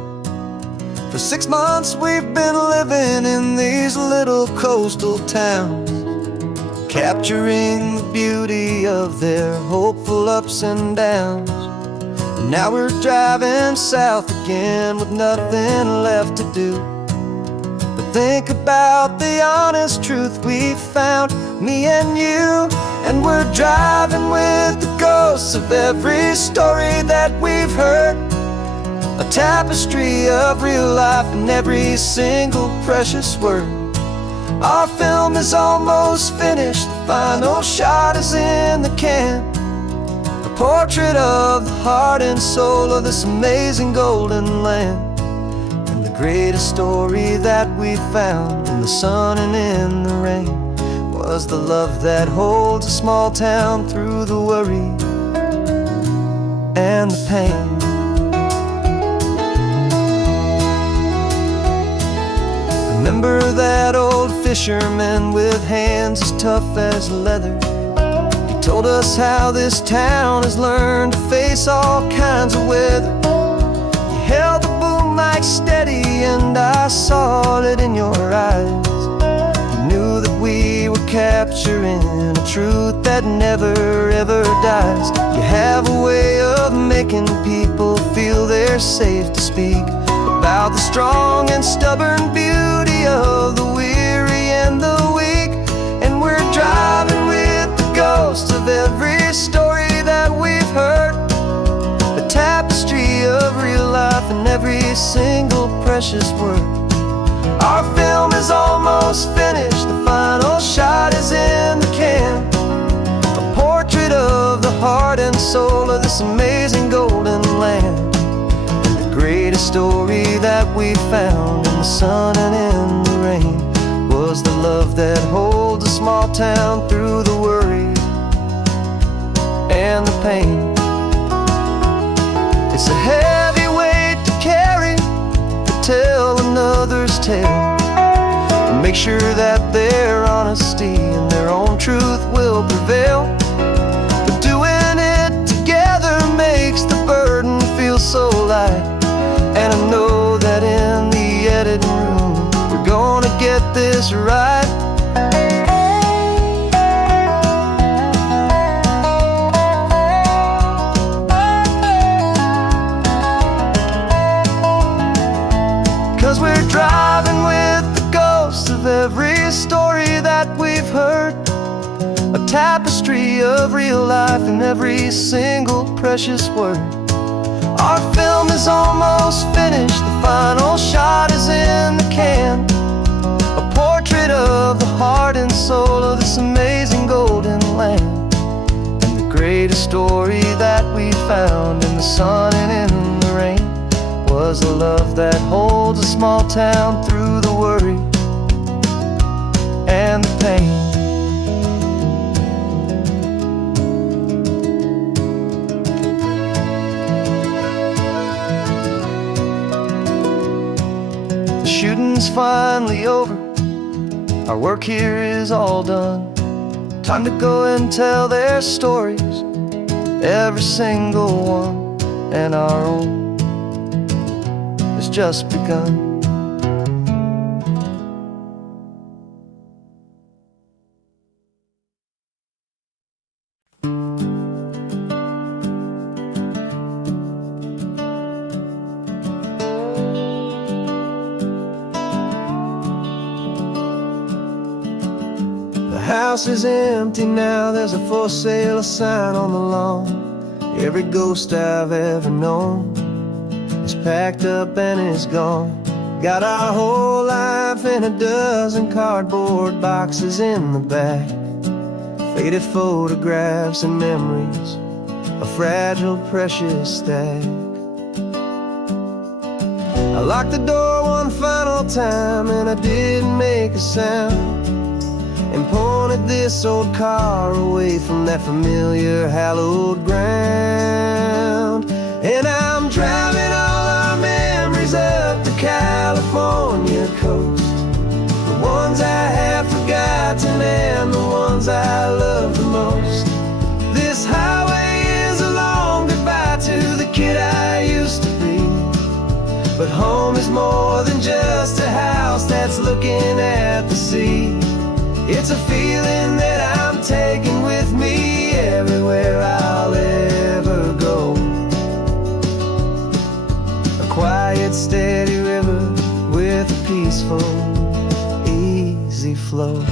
For 6 months we've been living in these little coastal towns, capturing the beauty of their hopeful ups and downs. And now we're driving south again with nothing left to do. Think about the honest truth we found, me and you. And we're driving with the ghosts of every story that we've heard, a tapestry of real life in every single precious word. Our film is almost finished, the final shot is in the can, a portrait of the heart and soul of this amazing golden land. The greatest story that we found in the sun and in the rain was the love that holds a small town through the worry and the pain. Remember that old fisherman with hands as tough as leather? He told us how this town has learned to face all kinds of weather. You held the boom mic steady and I saw it in your eyes. You knew that we capturing a truth that never ever dies. You have a way of making people feel they're safe to speak about the strong and stubborn beauty of the weary and the weak. And we're driving with the ghosts of every story that we've heard, a tapestry of real life and every single precious word. Our film is almost finished, the final shot is in the can, a portrait of the heart and soul of this amazing golden land. And the greatest story that we found in the sun and in the rain was the love that holds a small town through the worry and the pain. It's a heavy weight to carry, to tell another's tale, and make sure that their honesty and their own truth will prevail. But doing it together makes the burden feel so light. And I know that in the editing room we're gonna get this right. 'Cause we're driving with the ghosts of every story that we've heard, a tapestry of real life and every single precious word. Our film is almost finished, the final shot is in the can, a portrait of the heart and soul of this amazing golden land. And the greatest story that we found in the sun and in the rain was a love that holds a small town through the worry and the pain. The shooting's finally over, our work here is all done. Time to go and tell their stories, every single one, and our own has just begun. The house is empty now, there's a for sale sign on the lawn. Every ghost I've ever known is packed up and is gone. Got our whole life in a dozen cardboard boxes in the back, faded photographs and memories, a fragile, precious stack. I locked the door one final time and I didn't make a sound, and pointed this old car away from that familiar hallowed ground. And I'm driving all our memories up the California coast, the ones I have forgotten and the ones I love the most. This highway is a long goodbye to the kid I used to be, but home is more than just a house that's looking at the sea. It's a feeling that I'm taking with me everywhere I'll ever go. A quiet, steady river with a peaceful, easy flow.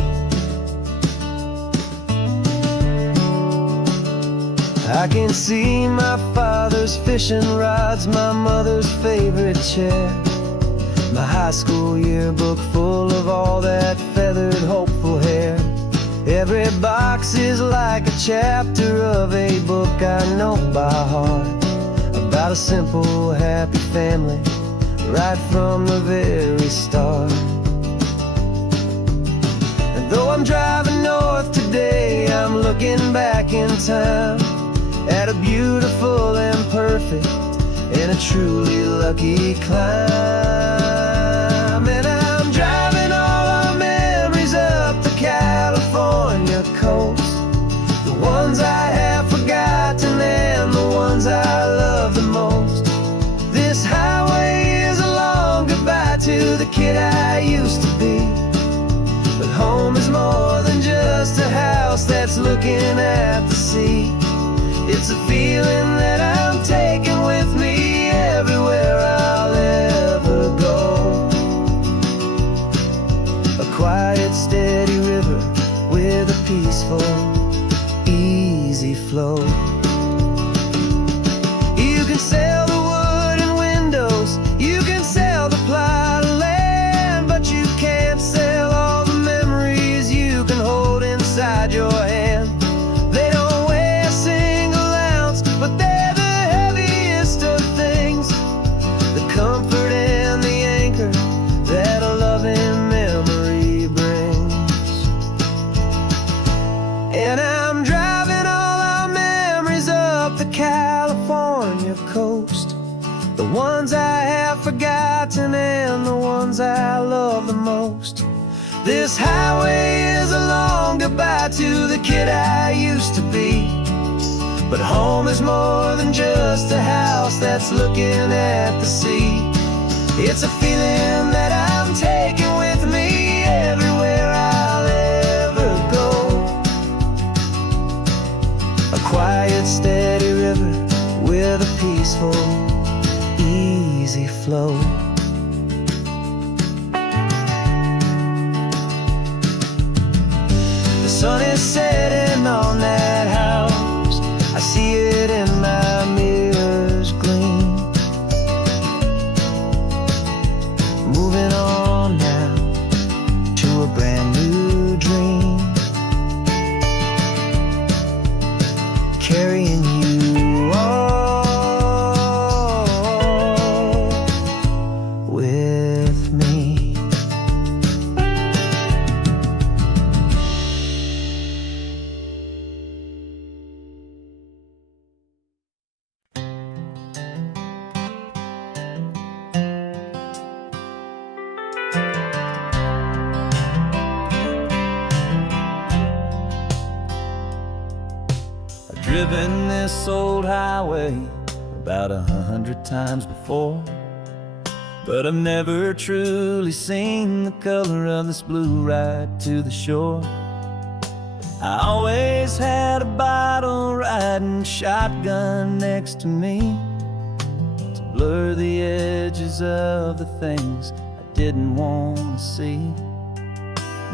I can see my father's fishing rods, my mother's favorite chair, my high school yearbook full of all that feathered, hopeful hair. Every box is like a chapter of a book I know by heart, about a simple, happy family right from the very start. And though I'm driving north today, I'm looking back in time at a beautiful and perfect and a truly lucky climb. And I'm driving all our memories up the California coast, the ones I have forgotten and the ones I love the most. This highway is a long goodbye to the kid I used to be, but home is more than just a house that's looking at the sea. It's a feeling that I'm taking with me everywhere I'll ever go. A quiet, steady river with a peaceful, easy flow. You can sail the wood and windows, you can sail the plot of land, but you can't sail all the memories you can hold inside your hand. They don't weigh a single ounce, but they're the heaviest of things, the comfort and the anchor that a loving memory brings. And I'm driving all our memories up the California coast, the ones I have forgotten and the ones I love the most. This highway is a long goodbye to the kid I used to be. But home is more than just a house that's looking at the sea. It's a feeling that I'm taking with me everywhere I'll ever go. A quiet, steady river with a peaceful, easy flow. The sun is setting on that house, I see it in my mirror's gleam. Moving on now to a brand new dream, carrying you all with me. I've driven this old highway about 100 times before, but I've never truly seen the color of this blue ride to the shore. I always had a bottle riding shotgun next to me to blur the edges of the things I didn't want to see.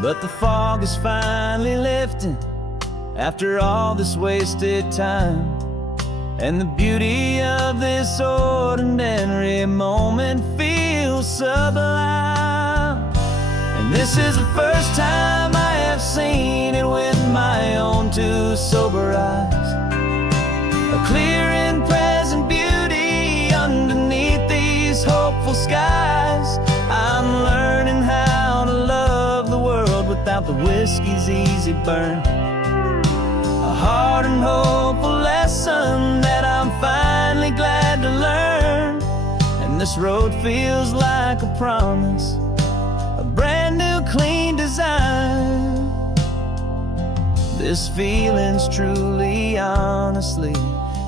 But the fog is finally lifting after all this wasted time, and the beauty of this ordinary moment feels sublime. And this is the first time I have seen it with my own two sober eyes. A clear and present beauty underneath these hopeful skies. I'm learning how to love the world without the whiskey's easy burn. A hard and hopeful lesson that I'm finally glad to learn. And this road feels like a promise, a brand new clean design. This feeling's truly, honestly,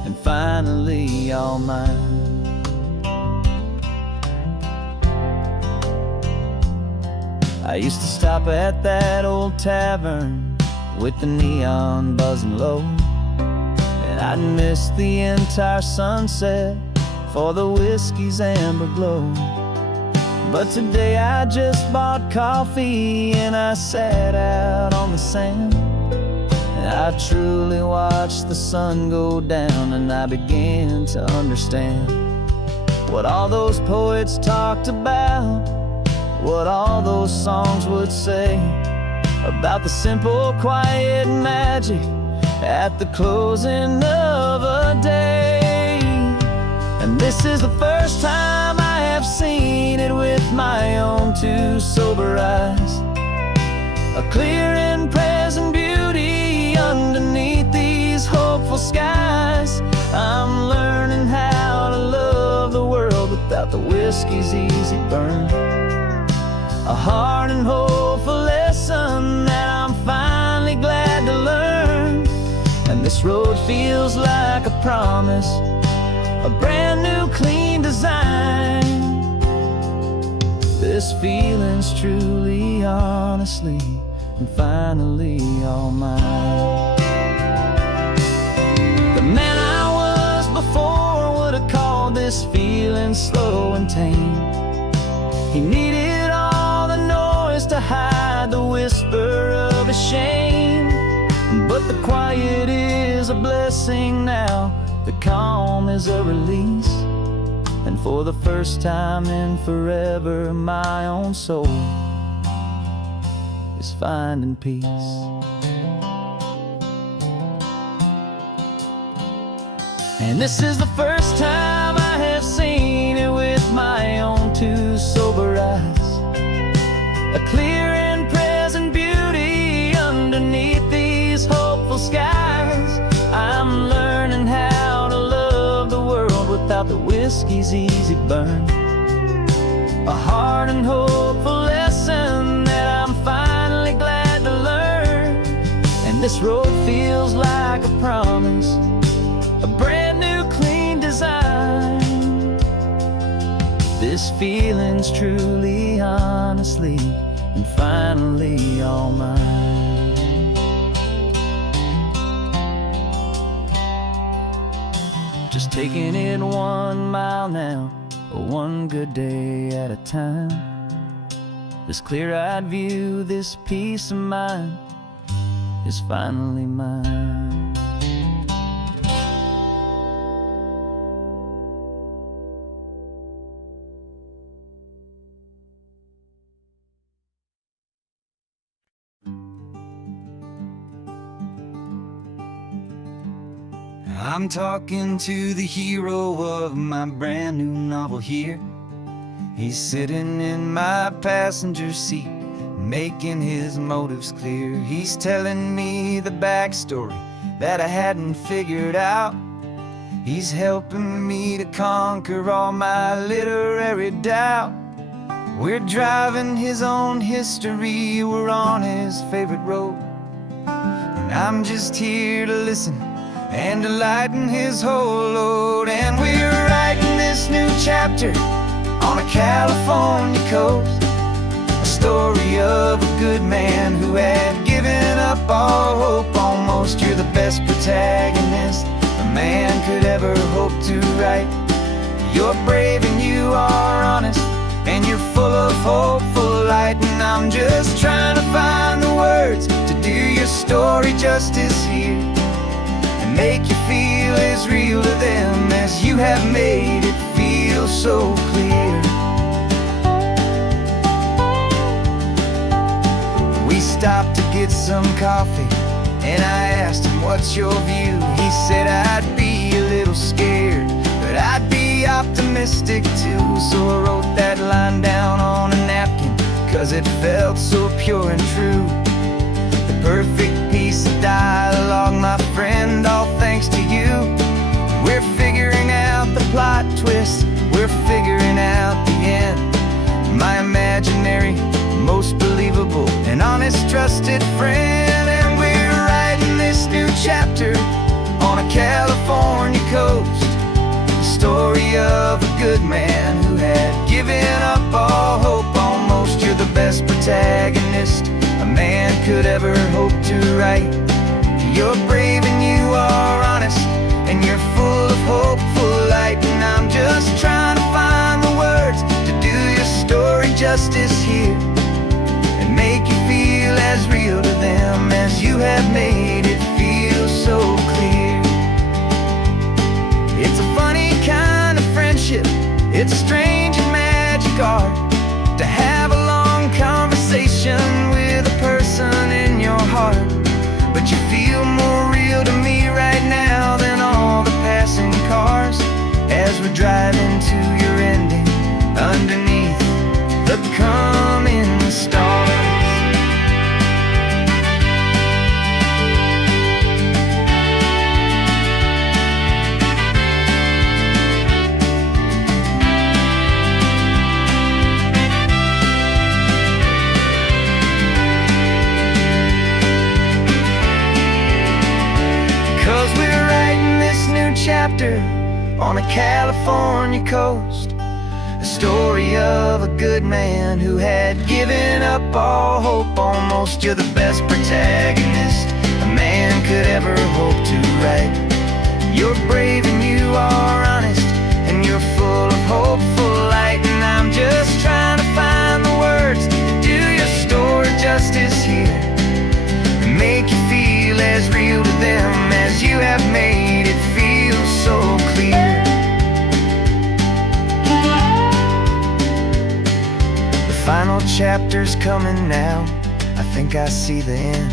and finally all mine. I used to stop at that old tavern with the neon buzzing low, and I'd miss the entire sunset for the whiskey's amber glow. But today I just bought coffee and I sat out on the sand, and I truly watched the sun go down, and I began to understand what all those poets talked about, what all those songs would say about the simple, quiet magic at the closing of a day. And this is the first time I have seen it with my own two sober eyes. A clear and present beauty underneath these hopeful skies. I'm learning how to love the world without the whiskey's easy burn. A hard and hopeful lesson that I'm finally glad to learn. And this road feels like a promise, a brand new clean design. This feeling's truly, honestly, and finally all mine. The man I was before would have called this feeling slow and tame. He needed all the noise to hide the whisper of his shame. But the quiet is a blessing now, the calm is a release. And for the first time in forever, my own soul is finding peace. And this is the first time I have seen it with my own two sober eyes. A clear and present beauty underneath these hopeful skies. I'm learning how to love the world without the whiskey's easy burn. A hard and hopeful lesson that I'm finally glad to learn. And this road feels like a promise, a brand new clean design. This feeling's truly, honestly, and finally all mine. Just taking it 1 mile now, one good day at a time. This clear-eyed view, this peace of mind is finally mine. I'm talking to the hero of my brand new novel here. He's sitting in my passenger seat, making his motives clear. He's telling me the backstory that I hadn't figured out. He's helping me to conquer all my literary doubt. We're driving his own history, we're on his favorite road. And I'm just here to listen and to lighten his whole load. And we're writing this new chapter on a California coast, a story of a good man who had given up all hope almost. You're the best protagonist a man could ever hope to write. You're brave and you are honest, and you're full of hopeful light. And I'm just trying to find the words to do your story justice here, make you feel as real to them as you have made it feel so clear. We stopped to get some coffee, and I asked him, what's your view? He said, I'd be a little scared, but I'd be optimistic too. So I wrote that line down on a napkin, 'cause it felt so pure and true. The perfect piece of dialogue, my friend, all thanks to you. We're figuring out the plot twist, we're figuring out the end. My imaginary, most believable and honest trusted friend. And we're writing this new chapter on a California coast, the story of a good man who had given up all hope almost. You're the best protagonist a man could ever hope to write. You're brave and you are honest, and you're full of hopeful light. And I'm just trying to find the words to do your story justice here, and make you feel as real to them as you have made it feel so clear. It's a funny kind of friendship, it's a strange and magic art to have a long conversation with a person in your heart. But you feel more real to me right now than all the passing cars, as we're driving to your ending underneath the coming stars. Chapter on a California coast, The story of a good man who had given up all hope almost. You're the best protagonist a man could ever hope to write. You're brave and you are honest, and you're full of hopeful light. And I'm just trying to find the words to do your story justice here, and make you feel as real to them as you have made it feel so clear. The final chapter's coming now, I think I see the end.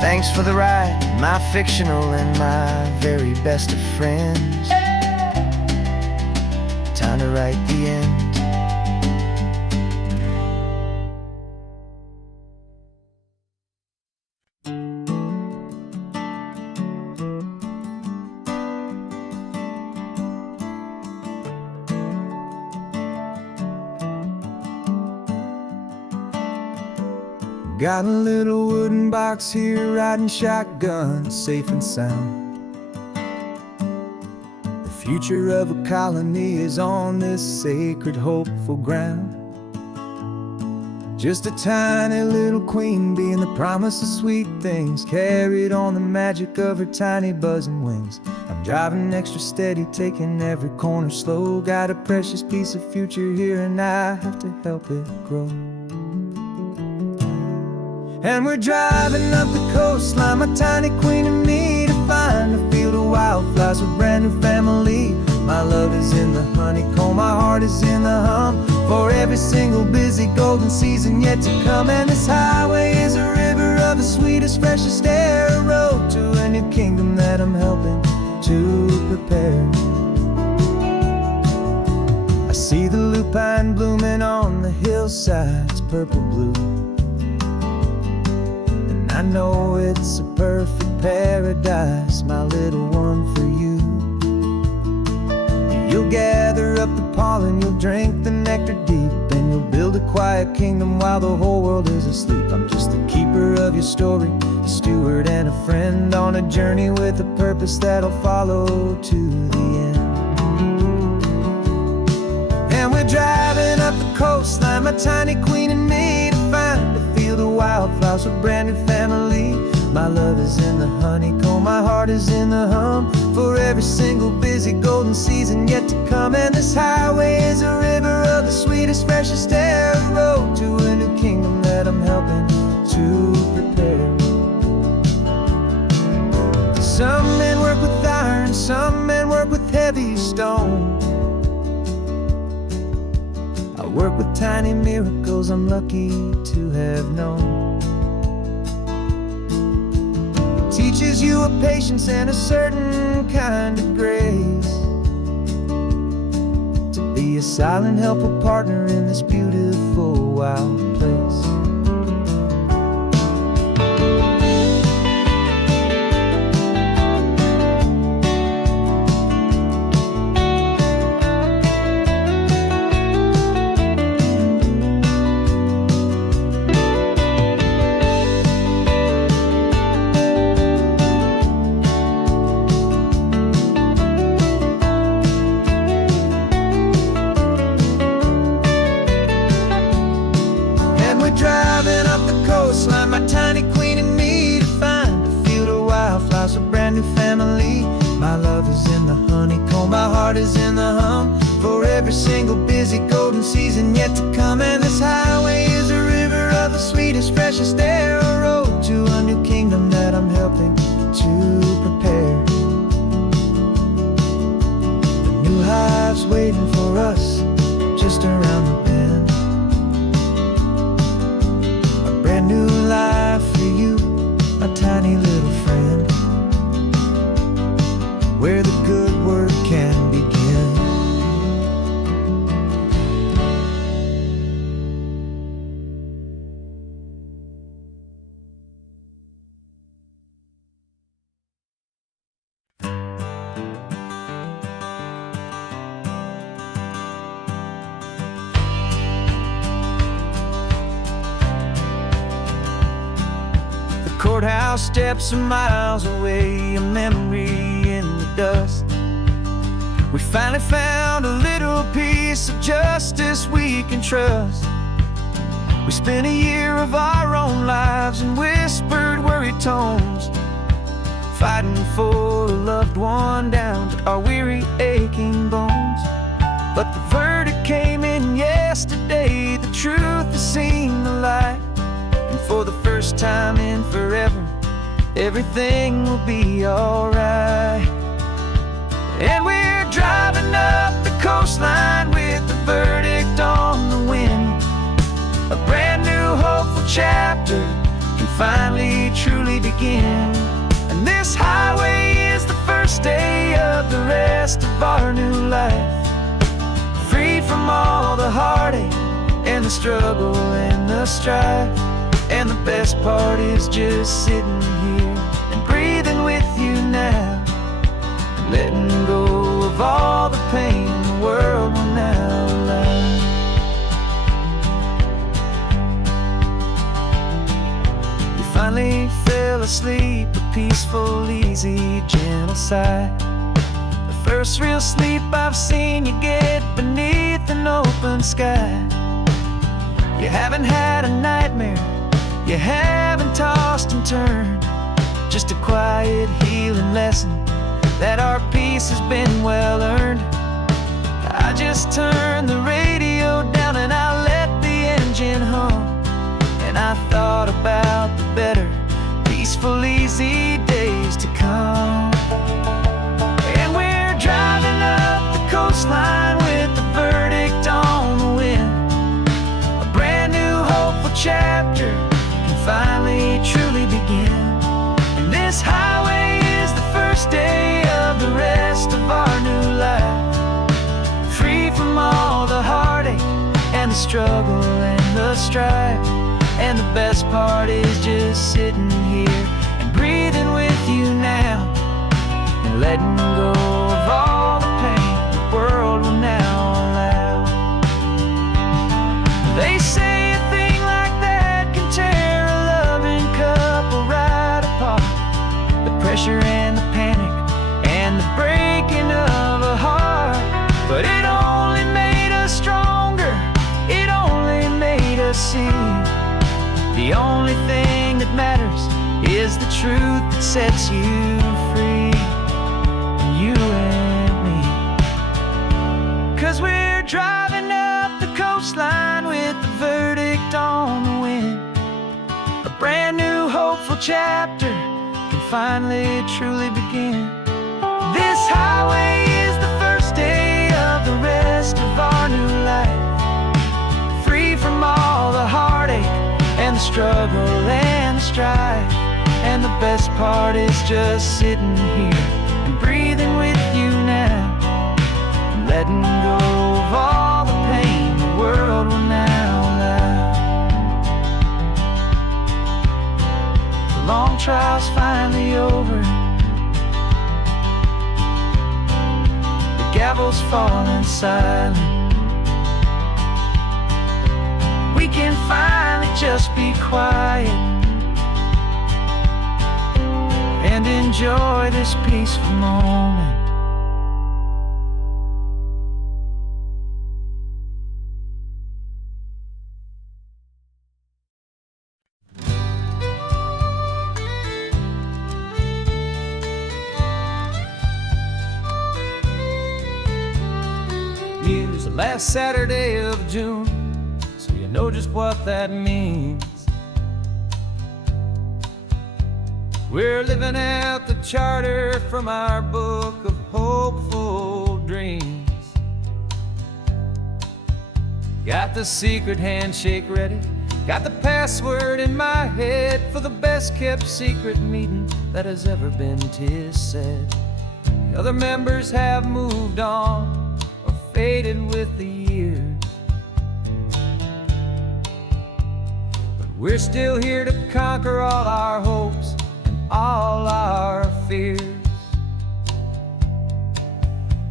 Thanks for the ride, my fictional and my very best of friends. Time to write the end. Got a little wooden box here, riding shotgun, safe and sound. The future of a colony is on this sacred, hopeful ground. Just a tiny little queen bee and the promise of sweet things, carried on the magic of her tiny buzzing wings. I'm driving extra steady, taking every corner slow. Got a precious piece of future here and I have to help it grow. And we're driving up the coastline, my tiny queen and me, to find a field of wildflowers with a brand new family. My love is in the honeycomb, my heart is in the hum, for every single busy golden season yet to come. And this highway is a river of the sweetest, freshest air, a road to a new kingdom that I'm helping to prepare. I see the lupine blooming on the hillsides, purple blue. I know it's a perfect paradise, my little one, for you. You'll gather up the pollen, you'll drink the nectar deep, and you'll build a quiet kingdom while the whole world is asleep. I'm just the keeper of your story, a steward and a friend, on a journey with a purpose that'll follow to the end. And we're driving up the coastline, my tiny queen and me, to find a field of wildflowers with a brand new family. My love is in the honeycomb, my heart is in the hum, for every single busy golden season yet to come. And this highway is a river of the sweetest, freshest air, a road to a new kingdom that I'm helping to prepare. Some men work with iron, some men work with heavy stone. I work with tiny miracles I'm lucky to have known. Teaches you a patience and a certain kind of grace, to be a silent, helpful partner in this beautiful, wild place. Driving up the coastline, my tiny queen and me, to find a field of wildflowers, a brand new family. My love is in the honeycomb, my heart is in the hum, for every single busy golden season yet to come. And this highway is a river of the sweetest, freshest air, a road to a new kingdom that I'm helping to prepare. The new hive's waiting for us just around the bend. Brand new life for you, my tiny little friend, where the good work can begin. Courthouse steps are miles away, a memory in the dust. We finally found a little piece of justice we can trust. We spent a year of our own lives in whispered, worried tones, fighting for a loved one down to our weary, aching bones. But the verdict came in yesterday, the truth has seen the light, and for the first time in forever, everything will be alright. And we're driving up the coastline with the verdict on the wind. A brand new hopeful chapter can finally truly begin. And this highway is the first day of the rest of our new life, free from all the heartache and the struggle and the strife. And the best part is just sitting here and breathing with you now, letting go of all the pain the world will now allow. You finally fell asleep, a peaceful, easy, gentle sigh. The first real sleep I've seen you get beneath an open sky. You haven't had a nightmare, you haven't tossed and turned, just a quiet healing lesson that our peace has been well earned. I just turned the radio down and I let the engine hum, and I thought about the better, peaceful, easy days to come. And we're driving up the coastline with the verdict on the wind. A brand new hopeful chapter can finally truly begin. And this highway is the first day of the rest of our new life, free from all the heartache and the struggle and the strife. And the best part is just sitting here and breathing with you now, and letting go of all the pain the world will now allow. They say a thing like that can tear a loving couple right apart. The pressure and the panic and the breaking of a heart. But it only made us stronger, it only made us see the only thing that matters is the truth that sets you free, you and me. 'Cause we're driving up the coastline with the verdict on the wind. A brand new hopeful chapter can finally truly begin. This highway is the first day of the rest of our new life, free from all the heartache and the struggle and the strife. And the best part is just sitting here and breathing with you now, and letting go of all the pain the world will now allow. The long trial's finally over, the gavel's falling silent. We can finally just be quiet and enjoy this peaceful moment. Use the last Saturday of June, so you know just what that means. We're living out the charter from our book of hopeful dreams. Got the secret handshake ready, got the password in my head for the best kept secret meeting that has ever been, 'tis said. The other members have moved on or faded with the years, but we're still here to conquer all our hopes and all our fears.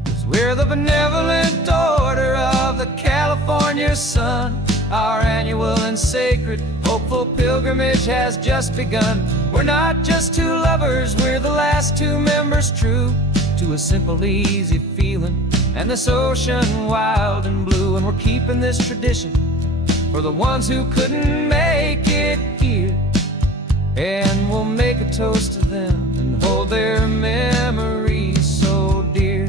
'Cause we're the benevolent order of the California sun. Our annual and sacred hopeful pilgrimage has just begun. We're not just two lovers, we're the last two members true to a simple, easy feeling. And this ocean wild and blue, and we're keeping this tradition for the ones who couldn't make it here. And we'll make a toast to them and hold their memories so dear.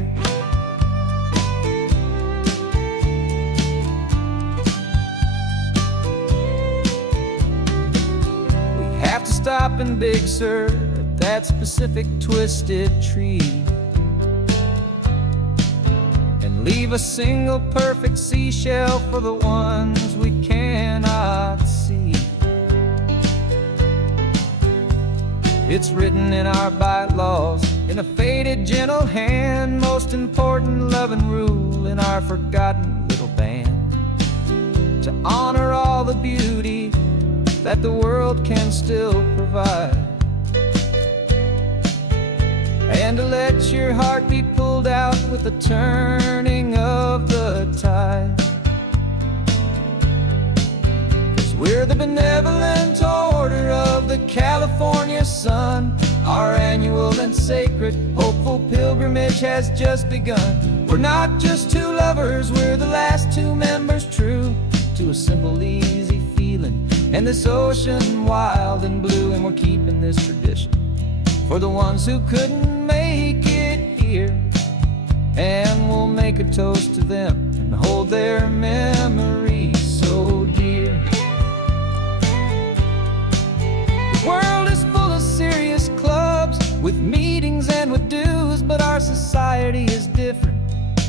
We have to stop in Big Sur at that specific twisted tree and leave a single perfect seashell for the ones we cannot see. It's written in our bylaws, in a faded gentle hand, most important loving rule in our forgotten little band, to honor all the beauty that the world can still provide, and to let your heart be pulled out with the turning of the tide. 'Cause we're the benevolent order of the California sun. Our annual and sacred hopeful pilgrimage has just begun. We're not just two lovers, we're the last two members true to a simple, easy feeling. And this ocean wild and blue, and we're keeping this tradition for the ones who couldn't make it here. And we'll make a toast to them and hold their memories so dear. The world is full of serious clubs with meetings and with dues, but our society is different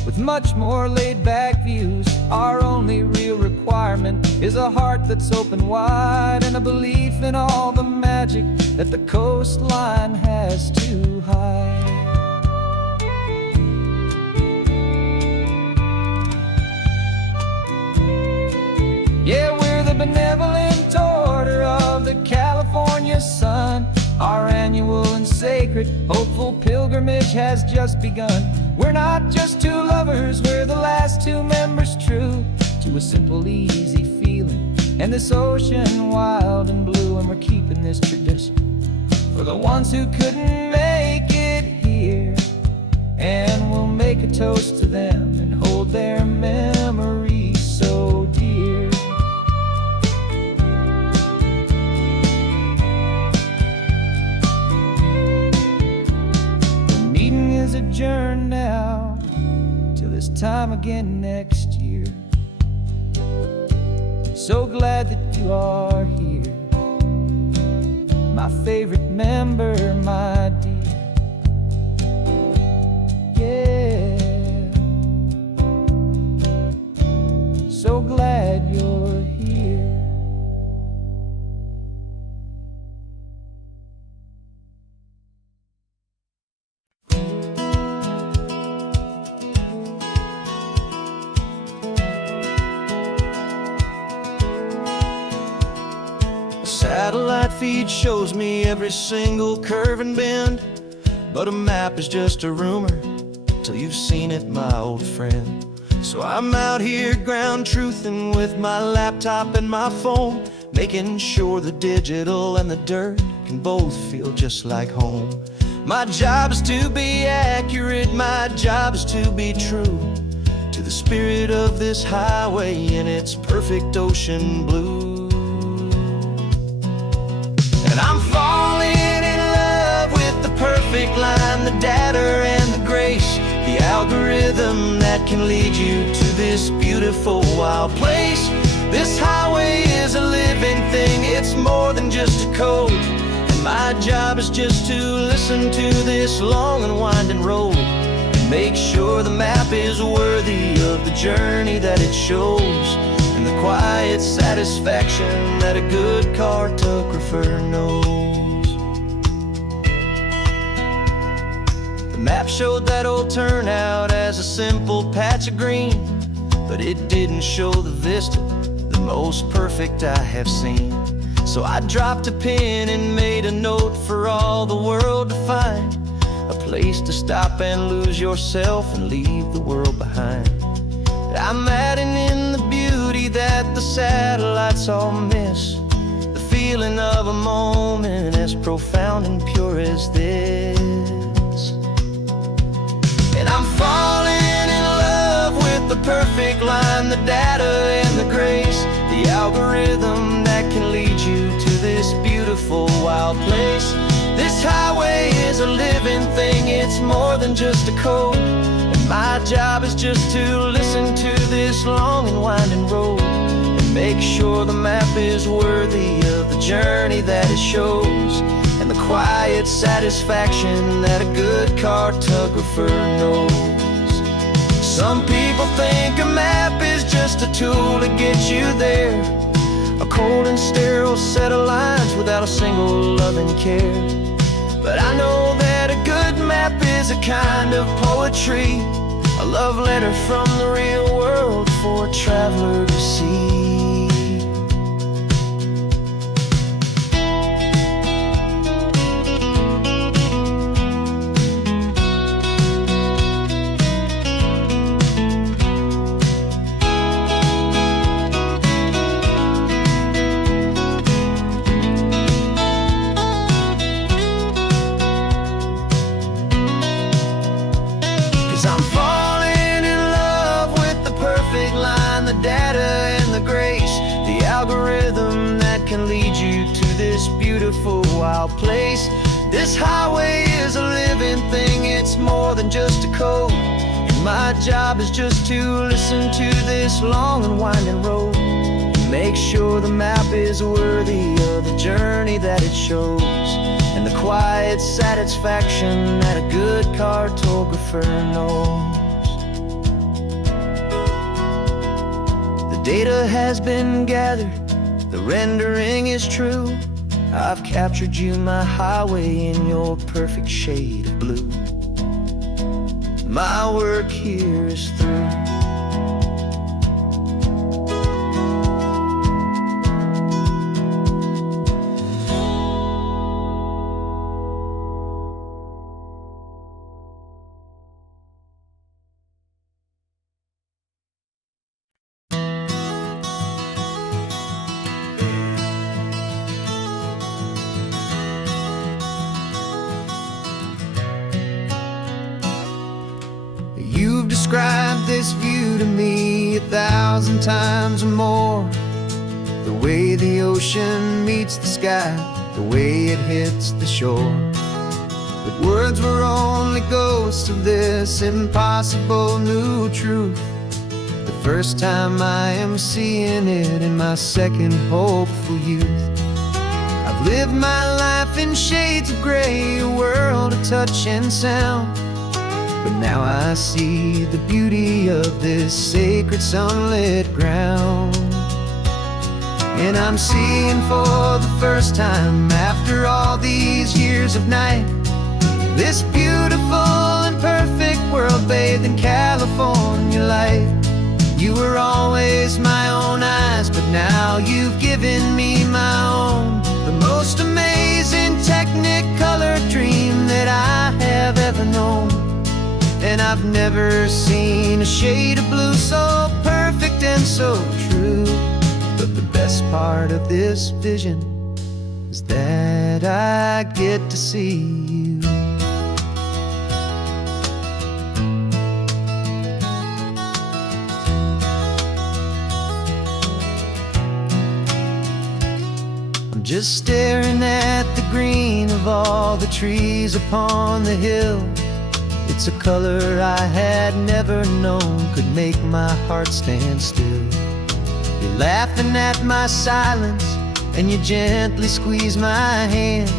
with much more laid-back views. Our only real requirement is a heart that's open wide and a belief in all the magic that the coastline has to hide. Yeah, we're the benevolent order of the California sun. Our annual and sacred hopeful pilgrimage has just begun. We're not just two lovers, we're the last two members true to a simple, easy feeling. And this ocean wild and blue, and we're keeping this tradition for the ones who couldn't make it here. And we'll make a toast to them and hold their memories so dear. The meeting is adjourned now till this time again next year. So glad that you are here, my favorite member, my dear. Yeah, so glad you're here. Satellite feed shows me every single curve and bend, but a map is just a rumor till you've seen it, my old friend. So I'm out here ground truthing with my laptop and my phone, making sure the digital and the dirt can both feel just like home. My job is to be accurate, my job is to be true to the spirit of this highway in its perfect ocean blue. And I'm falling in love with the perfect line, the data and the grace, the algorithm that can lead you to this beautiful wild place. This highway is a living thing, it's more than just a code. And my job is just to listen to this long and winding road and make sure the map is worthy of the journey that it shows, and the quiet satisfaction that a good cartographer knows. The map showed that old turnout as a simple patch of green, but it didn't show the vista, the most perfect I have seen. So I dropped a pin and made a note for all the world to find, a place to stop and lose yourself and leave the world behind. I'm adding in the beauty that the satellites all miss, the feeling of a moment as profound and pure as this. falling in love with the perfect line, the data and the grace, the algorithm that can lead you to this beautiful wild place. This highway is a living thing, it's more than just a code. And my job is just to listen to this long and winding road and make sure the map is worthy of the journey that it shows, and the quiet satisfaction that a good cartographer knows. Some people think a map is just a tool to get you there, a cold and sterile set of lines without a single loving care. But I know that a good map is a kind of poetry, a love letter from the real world for a traveler to see. 'Cause I'm falling in love with the perfect line, the data and the grace, the algorithm that can lead you to this beautiful wild place. This highway is a living thing, it's more than just a code. And my job is just to listen to this long and winding road and make sure the map is worthy of the journey that it shows, and the quiet satisfaction that a good cartographer knows. The data has been gathered, the rendering is true. I've captured you, my highway, in your perfect shade of blue. My work here is through. You've described this view to me 1,000 times or more. The way the ocean meets the sky, the way it hits the shore. But words were only ghosts of this impossible new truth. The first time I am seeing it in my second hopeful youth. I've lived my life in shades of gray, a world of touch and sound. But now I see the beauty of this sacred sunlit ground. And I'm seeing for the first time, after all these years of night, this beautiful and perfect world bathed in California light. You were always my own eyes, but now you've given me my own. The most amazing technicolor dream that I have ever known. And I've never seen a shade of blue so perfect and so true. But the best part of this vision is that I get to see you. I'm just staring at the green of all the trees upon the hill. It's a color I had never known could make my heart stand still. You're laughing at my silence, and you gently squeeze my hand.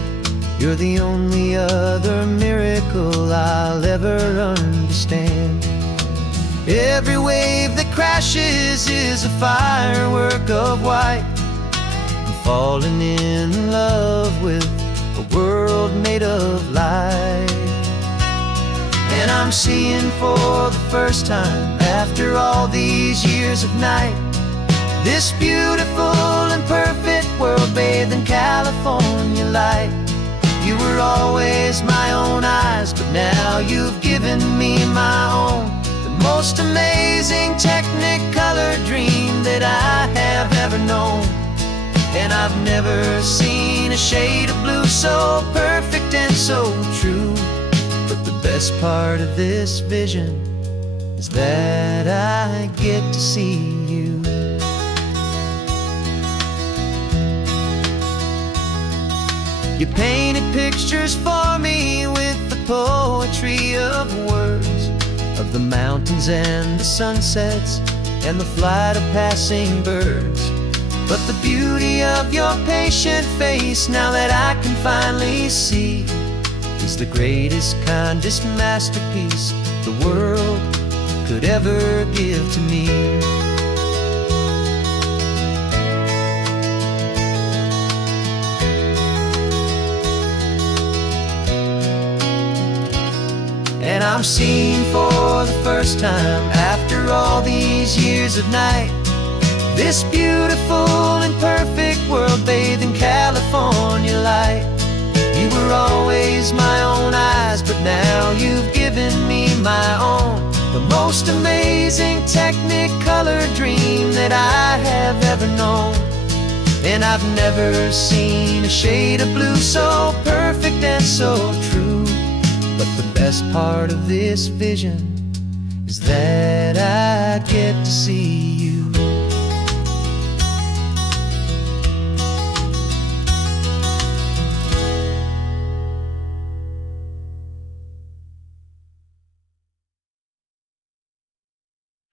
You're the only other miracle I'll ever understand. Every wave that crashes is a firework of white. I'm falling in love with a world made of light. And I'm seeing for the first time, after all these years of night, this beautiful and perfect world bathed in California light. You were always my own eyes, but now you've given me my own. The most amazing technicolor dream that I have ever known. And I've never seen a shade of blue so perfect and so true. But the best part of this vision is that I get to see you. You painted pictures for me with the poetry of words, of the mountains and the sunsets and the flight of passing birds. But the beauty of your patient face, now that I can finally see, is the greatest, kindest masterpiece the world could ever give to me. And I'm seeing for the first time, after all these years of night, this beautiful and perfect world bathed in California light. You were always my own eyes, but now you've given me my own, the most amazing Technicolor dream that I have ever known. And I've never seen a shade of blue so perfect and so true. But the best part of this vision is that I get to see you.